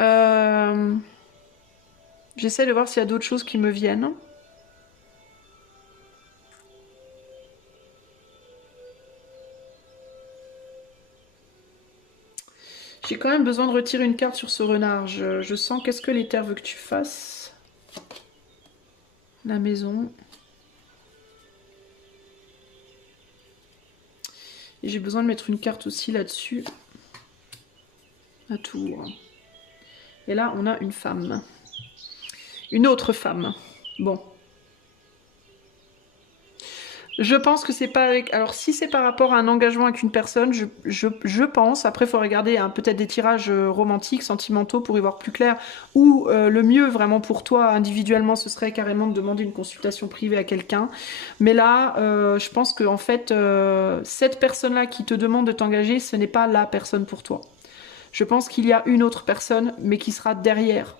Euh, J'essaie de voir s'il y a d'autres choses qui me viennent. J'ai quand même besoin de retirer une carte sur ce renard. Je sens qu'est-ce que l'éther veut que tu fasses. La maison. Et j'ai besoin de mettre une carte aussi là-dessus. La tour. Et là, on a une femme. Une autre femme. Bon. Je pense que c'est pas avec... Alors, si c'est par rapport à un engagement avec une personne, je pense, après, il faut regarder hein, peut-être des tirages romantiques, sentimentaux, pour y voir plus clair, ou le mieux, vraiment, pour toi, individuellement, ce serait carrément de demander une consultation privée à quelqu'un. Mais là, je pense que en fait, cette personne-là qui te demande de t'engager, ce n'est pas la personne pour toi. Je pense qu'il y a une autre personne, mais qui sera derrière.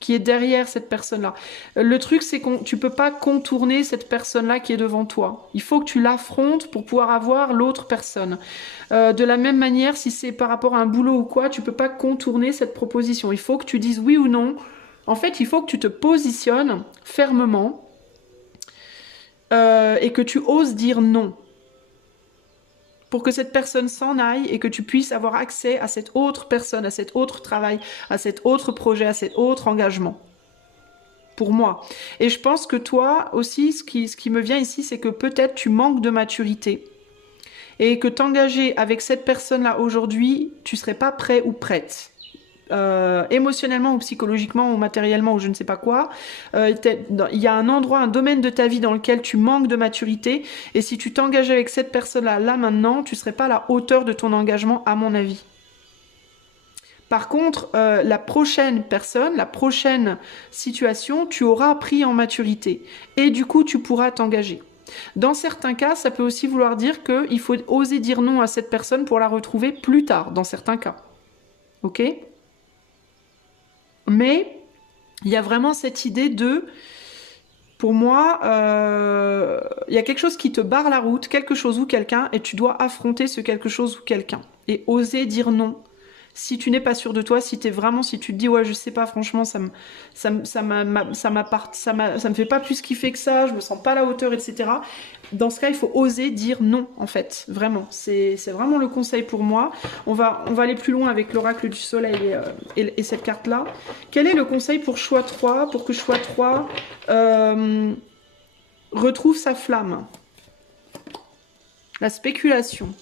Qui est derrière cette personne-là. Le truc, c'est que tu peux pas contourner cette personne-là qui est devant toi. Il faut que tu l'affrontes pour pouvoir avoir l'autre personne. De la même manière, si c'est par rapport à un boulot ou quoi, tu peux pas contourner cette proposition. Il faut que tu dises oui ou non. En fait, il faut que tu te positionnes fermement et que tu oses dire non. Pour que cette personne s'en aille et que tu puisses avoir accès à cette autre personne, à cet autre travail, à cet autre projet, à cet autre engagement. Pour moi. Et je pense que toi aussi, ce qui me vient ici, c'est que peut-être tu manques de maturité et que t'engager avec cette personne-là aujourd'hui, tu serais pas prêt ou prête. Émotionnellement ou psychologiquement ou matériellement ou je ne sais pas quoi, il y a un endroit, un domaine de ta vie dans lequel tu manques de maturité et si tu t'engages avec cette personne-là, là maintenant, tu serais pas à la hauteur de ton engagement à mon avis. Par contre, la prochaine personne, la prochaine situation, tu auras pris en maturité et du coup, tu pourras t'engager. Dans certains cas, ça peut aussi vouloir dire qu'il faut oser dire non à cette personne pour la retrouver plus tard, dans certains cas. Ok ? Mais il y a vraiment cette idée de, pour moi, il y a quelque chose qui te barre la route, quelque chose ou quelqu'un, et tu dois affronter ce quelque chose ou quelqu'un. Et oser dire non. Si tu n'es pas sûr de toi, si tu te dis ouais je sais pas franchement ça me fait pas plus kiffer que ça, je me sens pas à la hauteur etc. Dans ce cas il faut oser dire non en fait vraiment c'est vraiment le conseil pour moi. On va aller plus loin avec l'oracle du soleil et cette carte là. Quel est le conseil pour choix 3 pour que choix 3 retrouve sa flamme? La spéculation.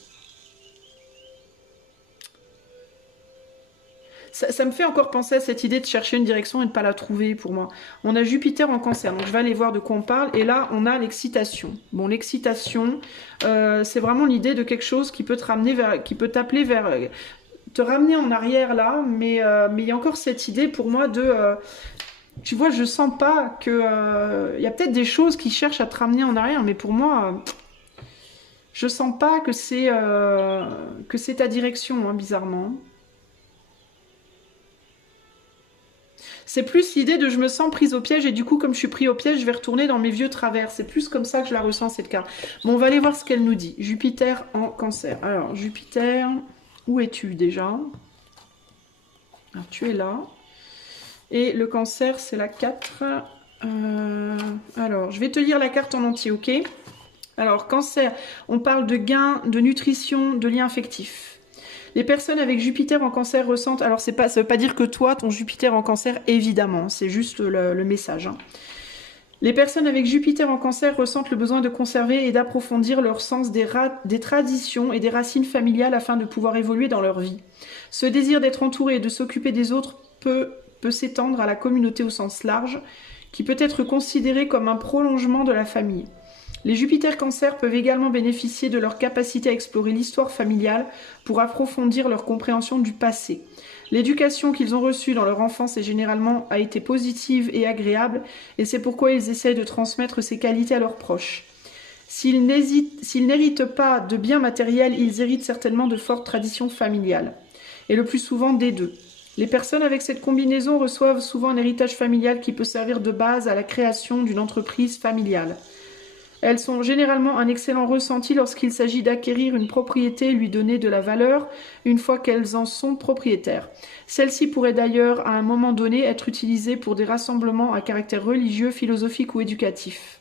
Ça me fait encore penser à cette idée de chercher une direction et de ne pas la trouver pour moi. On a Jupiter en cancer, donc je vais aller voir de quoi on parle. Et là, on a l'excitation. Bon, l'excitation, c'est vraiment l'idée de quelque chose qui peut te ramener vers, qui peut t'appeler vers, te ramener en arrière là. Mais il y a encore cette idée pour moi de, tu vois, je sens pas que, il y a peut-être des choses qui cherchent à te ramener en arrière, mais pour moi, je sens pas que c'est ta direction, hein, bizarrement. C'est plus l'idée de je me sens prise au piège et du coup comme je suis pris au piège je vais retourner dans mes vieux travers. C'est plus comme ça que je la ressens cette carte. Bon on va aller voir ce qu'elle nous dit. Jupiter en cancer. Alors Jupiter, où es-tu déjà? Alors tu es là. Et le cancer c'est la 4. Alors je vais te lire la carte en entier, ok? Alors cancer, on parle de gain, de nutrition, de lien affectif. Les personnes avec Jupiter en cancer ressentent... Alors, ça veut pas dire que toi, ton Jupiter en cancer, évidemment. C'est juste le message. Hein. Les personnes avec Jupiter en cancer ressentent le besoin de conserver et d'approfondir leur sens des traditions et des racines familiales afin de pouvoir évoluer dans leur vie. Ce désir d'être entouré et de s'occuper des autres peut s'étendre à la communauté au sens large, qui peut être considéré comme un prolongement de la famille. Les Jupiter Cancer peuvent également bénéficier de leur capacité à explorer l'histoire familiale pour approfondir leur compréhension du passé. L'éducation qu'ils ont reçue dans leur enfance a été positive et agréable, et c'est pourquoi ils essayent de transmettre ces qualités à leurs proches. S'ils n'héritent pas de biens matériels, ils héritent certainement de fortes traditions familiales, et le plus souvent des deux. Les personnes avec cette combinaison reçoivent souvent un héritage familial qui peut servir de base à la création d'une entreprise familiale. Elles sont généralement un excellent ressenti lorsqu'il s'agit d'acquérir une propriété et lui donner de la valeur une fois qu'elles en sont propriétaires. Celle-ci pourrait d'ailleurs, à un moment donné, être utilisée pour des rassemblements à caractère religieux, philosophique ou éducatif.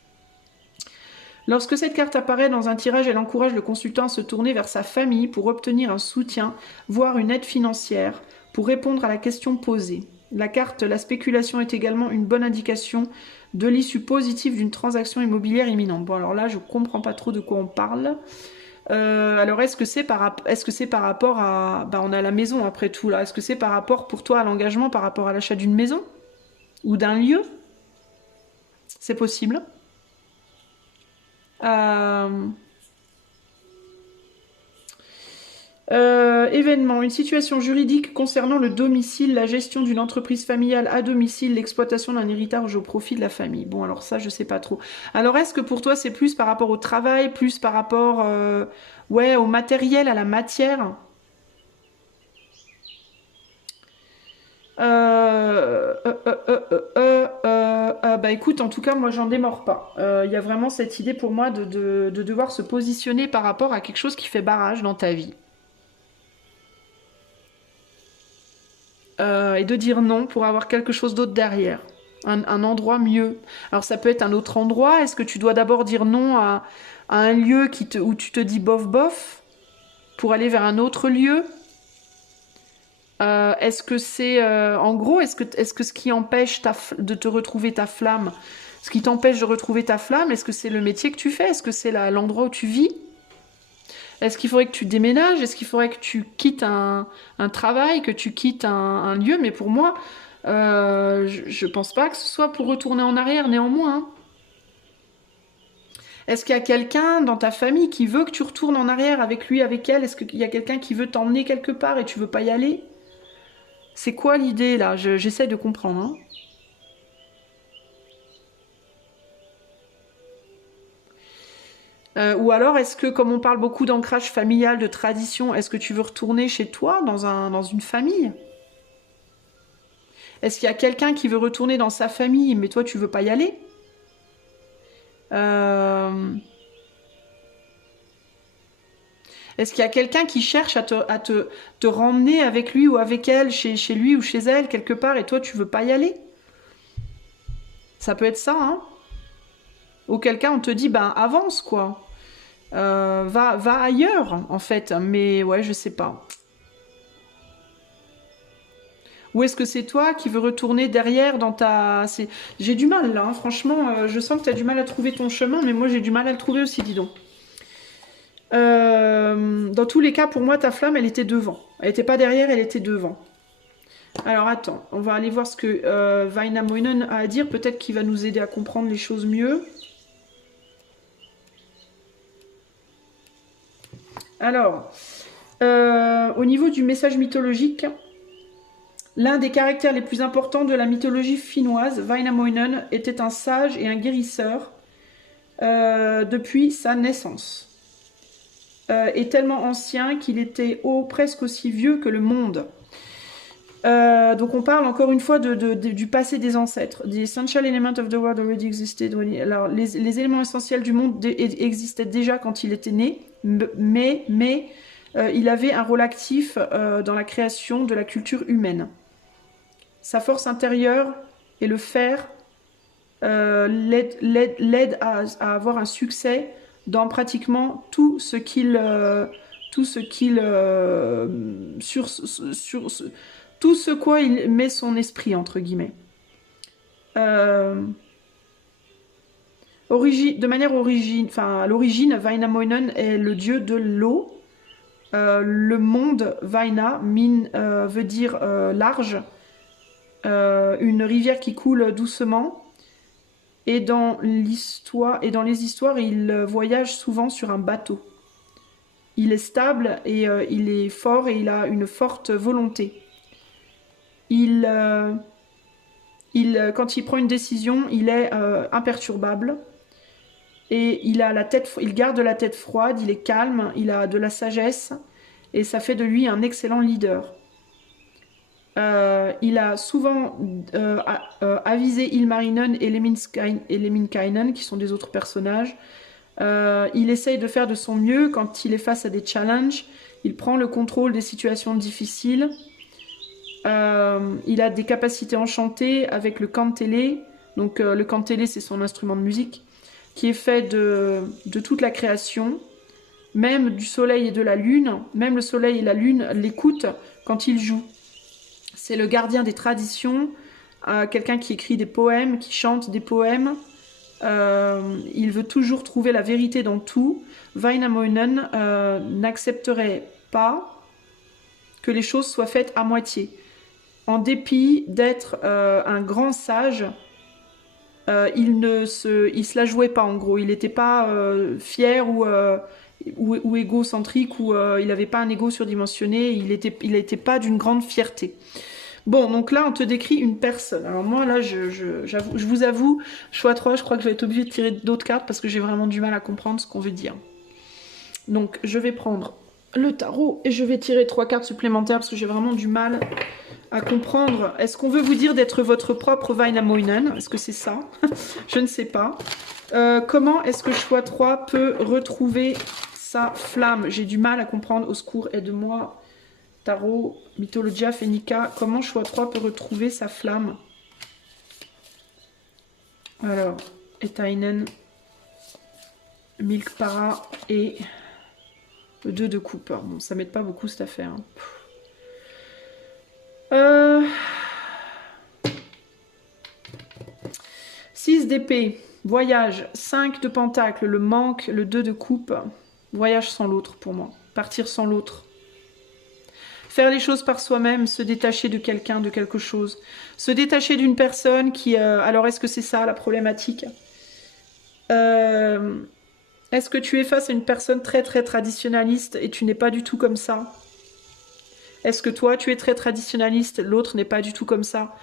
Lorsque cette carte apparaît dans un tirage, elle encourage le consultant à se tourner vers sa famille pour obtenir un soutien, voire une aide financière, pour répondre à la question posée. La carte, la spéculation est également une bonne indication de l'issue positive d'une transaction immobilière imminente. Bon, alors là, je comprends pas trop de quoi on parle. Alors, est-ce que c'est par rapport à... Bah, on a la maison après tout, là. Est-ce que c'est par rapport, pour toi, à l'engagement, par rapport à l'achat d'une maison? Ou d'un lieu? C'est possible. Événement, une situation juridique concernant le domicile, la gestion d'une entreprise familiale à domicile, l'exploitation d'un héritage au profit de la famille. Bon, alors ça, je sais pas trop. Alors, est-ce que pour toi, c'est plus par rapport au travail, plus par rapport ouais, au matériel, à la matière? Bah écoute, en tout cas, moi, j'en démords pas. Il y a vraiment cette idée pour moi de devoir se positionner par rapport à quelque chose qui fait barrage dans ta vie. Et de dire non pour avoir quelque chose d'autre derrière. Un endroit mieux. Alors ça peut être un autre endroit. Est-ce que tu dois d'abord dire non à un lieu où tu te dis bof bof pour aller vers un autre lieu? Est-ce que c'est... en gros, est-ce que ce qui empêche de te retrouver ta flamme, ce qui t'empêche de retrouver ta flamme, est-ce que c'est le métier que tu fais? Est-ce que c'est l'endroit où tu vis? Est-ce qu'il faudrait que tu déménages? Est-ce qu'il faudrait que tu quittes un travail, que tu quittes un lieu? Mais pour moi, je pense pas que ce soit pour retourner en arrière, néanmoins, hein. Est-ce qu'il y a quelqu'un dans ta famille qui veut que tu retournes en arrière avec lui, avec elle? Est-ce qu'il y a quelqu'un qui veut t'emmener quelque part et tu veux pas y aller? C'est quoi l'idée là? J'essaie de comprendre, hein. Ou alors, est-ce que, comme on parle beaucoup d'ancrage familial, de tradition, est-ce que tu veux retourner chez toi, dans une famille? Est-ce qu'il y a quelqu'un qui veut retourner dans sa famille, mais toi, tu veux pas y aller? Euh, Est-ce qu'il y a quelqu'un qui cherche te ramener avec lui ou avec elle, chez lui ou chez elle, quelque part, et toi, tu veux pas y aller? Ça peut être ça, hein? Ou quelqu'un, on te dit, ben, avance, quoi. Va ailleurs, en fait. Mais ouais, je sais pas. Ou est-ce que c'est toi qui veux retourner derrière dans ta... J'ai du mal, là, hein. Franchement, je sens que tu as du mal à trouver ton chemin, mais moi, j'ai du mal à le trouver aussi, dis donc. Dans tous les cas, pour moi, ta flamme, elle était devant. Elle était pas derrière, elle était devant. Alors, attends, on va aller voir ce que Vainamoinen a à dire. Peut-être qu'il va nous aider à comprendre les choses mieux. Alors, au niveau du message mythologique, l'un des caractères les plus importants de la mythologie finnoise, Vainamoinen, était un sage et un guérisseur depuis sa naissance. Est tellement ancien qu'il était presque aussi vieux que le monde. Donc on parle encore une fois du passé des ancêtres. The essential element of the world already existed. Alors les éléments essentiels du monde existaient déjà quand il était né, mais il avait un rôle actif dans la création de la culture humaine. Sa force intérieure et le fer l'aident à avoir un succès dans pratiquement tout ce qu'il tout ce quoi il met son esprit, entre guillemets. De manière à l'origine, Vainamoinen est le dieu de l'eau. Le monde Vaina veut dire large, une rivière qui coule doucement. Et dans les histoires, il voyage souvent sur un bateau. Il est stable et il est fort et il a une forte volonté. Il, quand il prend une décision, il est imperturbable et il garde la tête froide, il est calme, il a de la sagesse et ça fait de lui un excellent leader. Il a souvent avisé Ilmarinen et Lemminkainen, qui sont des autres personnages. Il essaye de faire de son mieux quand il est face à des challenges. Il prend le contrôle des situations difficiles. Il a des capacités enchantées avec le kantele. Donc le kantele, c'est son instrument de musique, qui est fait de toute la création, même du soleil et de la lune. Même le soleil et la lune l'écoutent quand il joue. C'est le gardien des traditions, quelqu'un qui écrit des poèmes, qui chante des poèmes. Il veut toujours trouver la vérité dans tout. Wainamoinen n'accepterait pas que les choses soient faites à moitié. En dépit d'être un grand sage, il se la jouait pas en gros. Il n'était pas fier ou égocentrique ou il n'avait pas un ego surdimensionné. Il était pas d'une grande fierté. Bon, donc là, on te décrit une personne. Alors moi, là, je vous avoue, choix 3, je crois que je vais être obligée de tirer d'autres cartes parce que j'ai vraiment du mal à comprendre ce qu'on veut dire. Donc, je vais prendre le tarot et je vais tirer 3 cartes supplémentaires parce que j'ai vraiment du mal à comprendre. Est-ce qu'on veut vous dire d'être votre propre Wainamoinen? Est-ce que c'est ça? Je ne sais pas. Comment est-ce que choix 3 peut retrouver sa flamme? J'ai du mal à comprendre. Au secours, aide-moi. Tarot, Mythologia, Phénica, comment choix 3 peut retrouver sa flamme? Alors, Etainen, Milkpara et le 2 de coupe. Bon, ça m'aide pas beaucoup cette affaire. 6 d'épée, voyage, 5 de pentacle, le manque, le 2 de coupe. Voyage sans l'autre pour moi, partir sans l'autre. Faire les choses par soi-même, se détacher de quelqu'un, de quelque chose. Se détacher d'une personne qui... alors, est-ce que c'est ça la problématique? Est-ce que tu es face à une personne très très traditionnaliste et tu n'es pas du tout comme ça? Est-ce que toi, tu es très traditionnaliste, l'autre n'est pas du tout comme ça?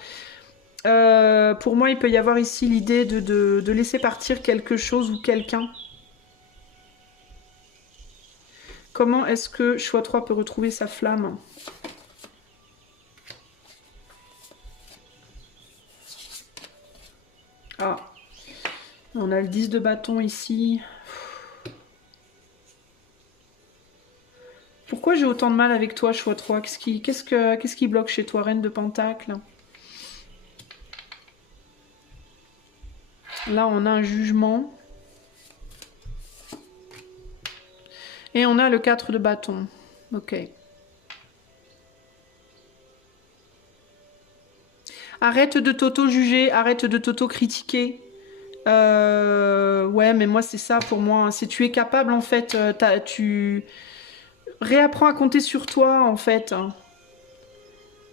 Pour moi, il peut y avoir ici l'idée de laisser partir quelque chose ou quelqu'un. Comment est-ce que choix 3 peut retrouver sa flamme? Ah, on a le 10 de bâton ici. Pourquoi j'ai autant de mal avec toi, choix 3? Qu'est-ce qui bloque chez toi, reine de pentacle? Là, on a un jugement. Et on a le 4 de bâton. Ok. Arrête de t'auto-juger, arrête de t'auto-critiquer. Ouais, mais moi, c'est ça pour moi. Si tu es capable, en fait, tu réapprends à compter sur toi, en fait.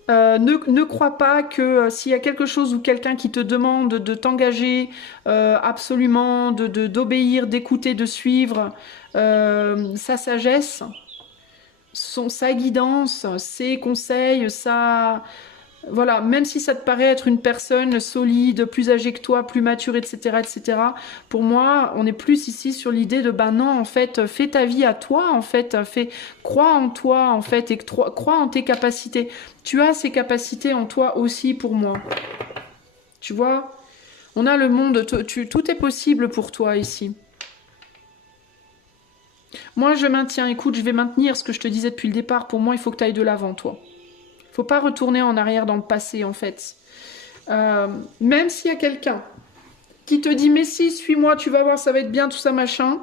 Ne crois pas que s'il y a quelque chose ou quelqu'un qui te demande de t'engager absolument, d'obéir, d'écouter, de suivre sa sagesse, sa guidance, ses conseils, voilà, même si ça te paraît être une personne solide, plus âgée que toi, plus mature, etc., etc., pour moi, on est plus ici sur l'idée de, ben non, en fait, fais ta vie à toi, en fait, crois en toi, en fait, et crois en tes capacités. Tu as ces capacités en toi aussi, pour moi. Tu vois? On a le monde, tout est possible pour toi, ici. Moi, je maintiens, écoute, je vais maintenir ce que je te disais depuis le départ. Pour moi, il faut que tu ailles de l'avant, toi. Faut pas retourner en arrière dans le passé, en fait. Même s'il y a quelqu'un qui te dit « Mais si, suis-moi, tu vas voir, ça va être bien, tout ça, machin »,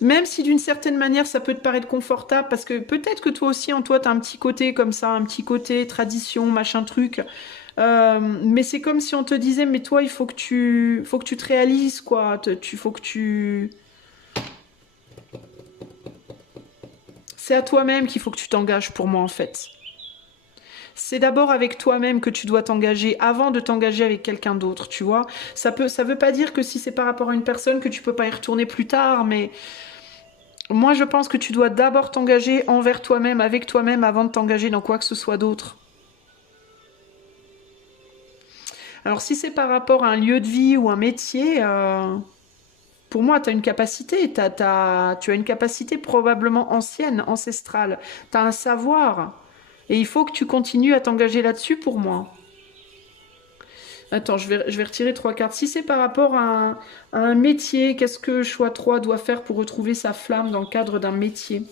même si d'une certaine manière, ça peut te paraître confortable, parce que peut-être que toi aussi, en toi, tu as un petit côté comme ça, un petit côté tradition, machin truc, mais c'est comme si on te disait « Mais toi, il faut que tu te réalises, quoi, faut que tu... » C'est à toi-même qu'il faut que tu t'engages pour moi, en fait. C'est d'abord avec toi-même que tu dois t'engager avant de t'engager avec quelqu'un d'autre, tu vois. Ça veut pas dire que si c'est par rapport à une personne que tu peux pas y retourner plus tard, mais moi je pense que tu dois d'abord t'engager envers toi-même, avec toi-même, avant de t'engager dans quoi que ce soit d'autre. Alors si c'est par rapport à un lieu de vie ou un métier, pour moi, tu as une capacité, tu as une capacité probablement ancienne, ancestrale. Tu as un savoir. Et il faut que tu continues à t'engager là-dessus pour moi. Attends, je vais retirer 3 cartes. Si c'est par rapport à un métier, qu'est-ce que choix 3 doit faire pour retrouver sa flamme dans le cadre d'un métier?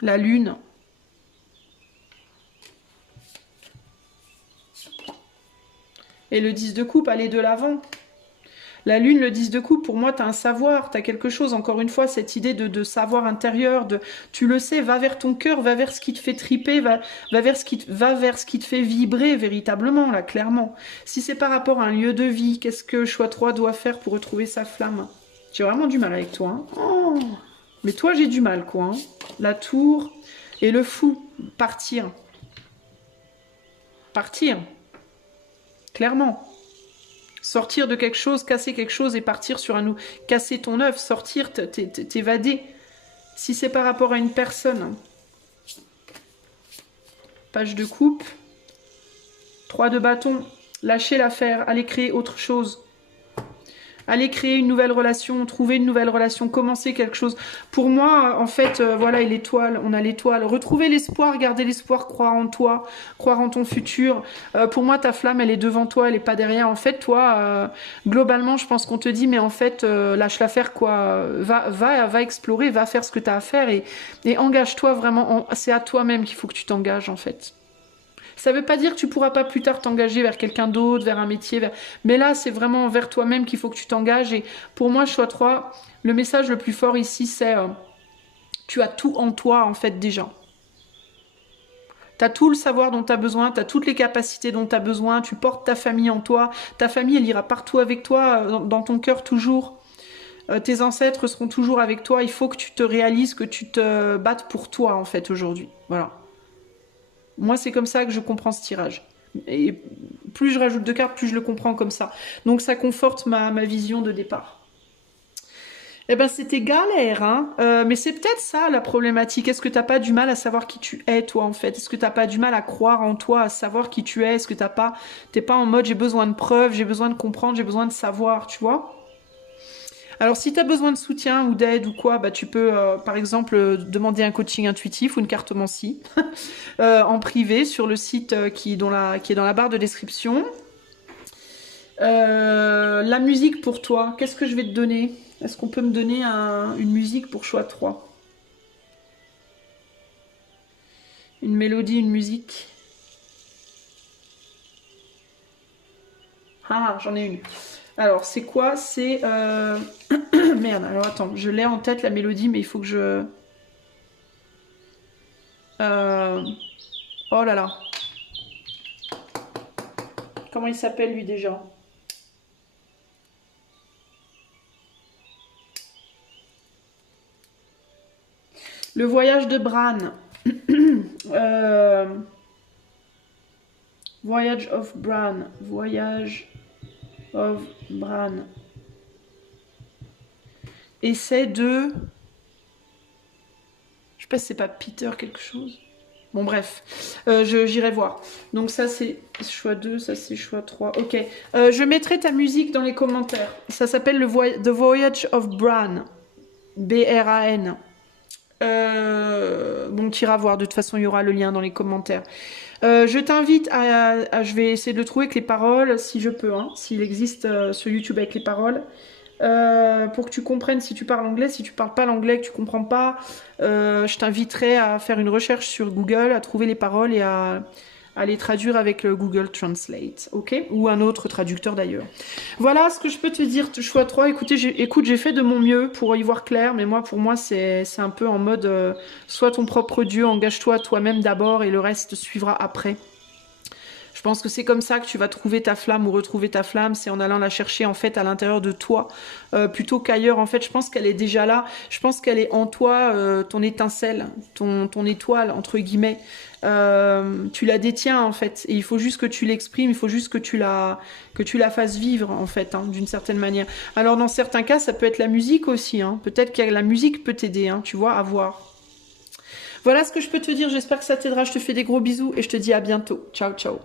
La lune. Et le 10 de coupe, aller de l'avant. La lune, le 10 de coupe, pour moi, tu as un savoir, tu as quelque chose, encore une fois, cette idée de savoir intérieur, tu le sais, va vers ton cœur, va vers ce qui te fait triper, va vers ce qui te fait vibrer véritablement, là, clairement. Si c'est par rapport à un lieu de vie, qu'est-ce que choix 3 doit faire pour retrouver sa flamme? J'ai vraiment du mal avec toi. Hein. Oh, mais toi, j'ai du mal, quoi. Hein. La tour et le fou, partir. Partir, clairement. Sortir de quelque chose, casser quelque chose et partir sur un nouveau... Casser ton œuf, sortir, t'évader. Si c'est par rapport à une personne. Page de coupe. 3 de bâton. Lâcher l'affaire, aller créer autre chose. Aller créer une nouvelle relation, trouver une nouvelle relation, commencer quelque chose. Pour moi, en fait, voilà, et l'étoile, on a l'étoile. Retrouver l'espoir, garder l'espoir, croire en toi, croire en ton futur. Pour moi, ta flamme, elle est devant toi, elle est pas derrière. En fait, toi, globalement, je pense qu'on te dit, mais en fait, lâche l'affaire, quoi. Va explorer, va faire ce que tu as à faire et engage-toi vraiment. C'est à toi-même qu'il faut que tu t'engages, en fait. Ça veut pas dire que tu pourras pas plus tard t'engager vers quelqu'un d'autre, vers un métier. Mais là, c'est vraiment vers toi-même qu'il faut que tu t'engages. Et pour moi, choix 3, le message le plus fort ici, c'est tu as tout en toi, en fait, déjà. Tu as tout le savoir dont tu as besoin, tu as toutes les capacités dont tu as besoin, tu portes ta famille en toi. Ta famille, elle ira partout avec toi, dans ton cœur toujours. Tes ancêtres seront toujours avec toi. Il faut que tu te réalises, que tu te battes pour toi, en fait, aujourd'hui. Voilà. Moi, c'est comme ça que je comprends ce tirage. Et plus je rajoute de cartes, plus je le comprends comme ça. Donc ça conforte ma vision de départ. Eh ben, c'était galère, hein. Mais c'est peut-être ça la problématique. Est-ce que t'as pas du mal à savoir qui tu es, toi, en fait? Est-ce que t'as pas du mal à croire en toi, à savoir qui tu es? Est-ce que t'es pas en mode j'ai besoin de preuves, j'ai besoin de comprendre, j'ai besoin de savoir, tu vois? Alors, si tu as besoin de soutien ou d'aide ou quoi, bah, tu peux, par exemple, demander un coaching intuitif ou une cartomancie en privé sur le site qui est dans la barre de description. La musique pour toi, qu'est-ce que je vais te donner? Est-ce qu'on peut me donner une musique pour choix 3? Une mélodie, une musique? Ah, j'en ai une. Alors, c'est quoi? C'est... Merde, alors attends, je l'ai en tête la mélodie, mais il faut que je... Oh là là. Comment il s'appelle lui déjà? Le voyage de Bran. Voyage of Bran. Voyage of Bran. Essaie de... Je sais pas si c'est pas Peter quelque chose. Bon bref, j'irai voir. Donc ça c'est choix 2, ça c'est choix 3. Ok, je mettrai ta musique dans les commentaires. Ça s'appelle The Voyage of Bran. B-R-A-N. Bon, tu iras voir, de toute façon il y aura le lien dans les commentaires. Je t'invite je vais essayer de le trouver avec les paroles, si je peux, hein, s'il existe sur YouTube avec les paroles. Pour que tu comprennes si tu parles anglais, si tu parles pas l'anglais, que tu comprends pas, je t'inviterai à faire une recherche sur Google, à trouver les paroles et à les traduire avec le Google Translate, ok? Ou un autre traducteur d'ailleurs. Voilà ce que je peux te dire, choix 3. Écoute, j'ai fait de mon mieux pour y voir clair, mais pour moi, c'est un peu en mode sois ton propre Dieu, engage-toi toi-même d'abord et le reste suivra après. Je pense que c'est comme ça que tu vas trouver ta flamme ou retrouver ta flamme, c'est en allant la chercher en fait à l'intérieur de toi, plutôt qu'ailleurs. En fait, je pense qu'elle est déjà là. Je pense qu'elle est en toi, ton étincelle, ton étoile entre guillemets. Tu la détiens en fait, et il faut juste que tu l'exprimes, il faut juste que tu la fasses vivre en fait, hein, d'une certaine manière. Alors dans certains cas, ça peut être la musique aussi, hein. Peut-être que la musique peut t'aider, hein, tu vois, à voir. Voilà ce que je peux te dire, j'espère que ça t'aidera, je te fais des gros bisous et je te dis à bientôt. Ciao, ciao.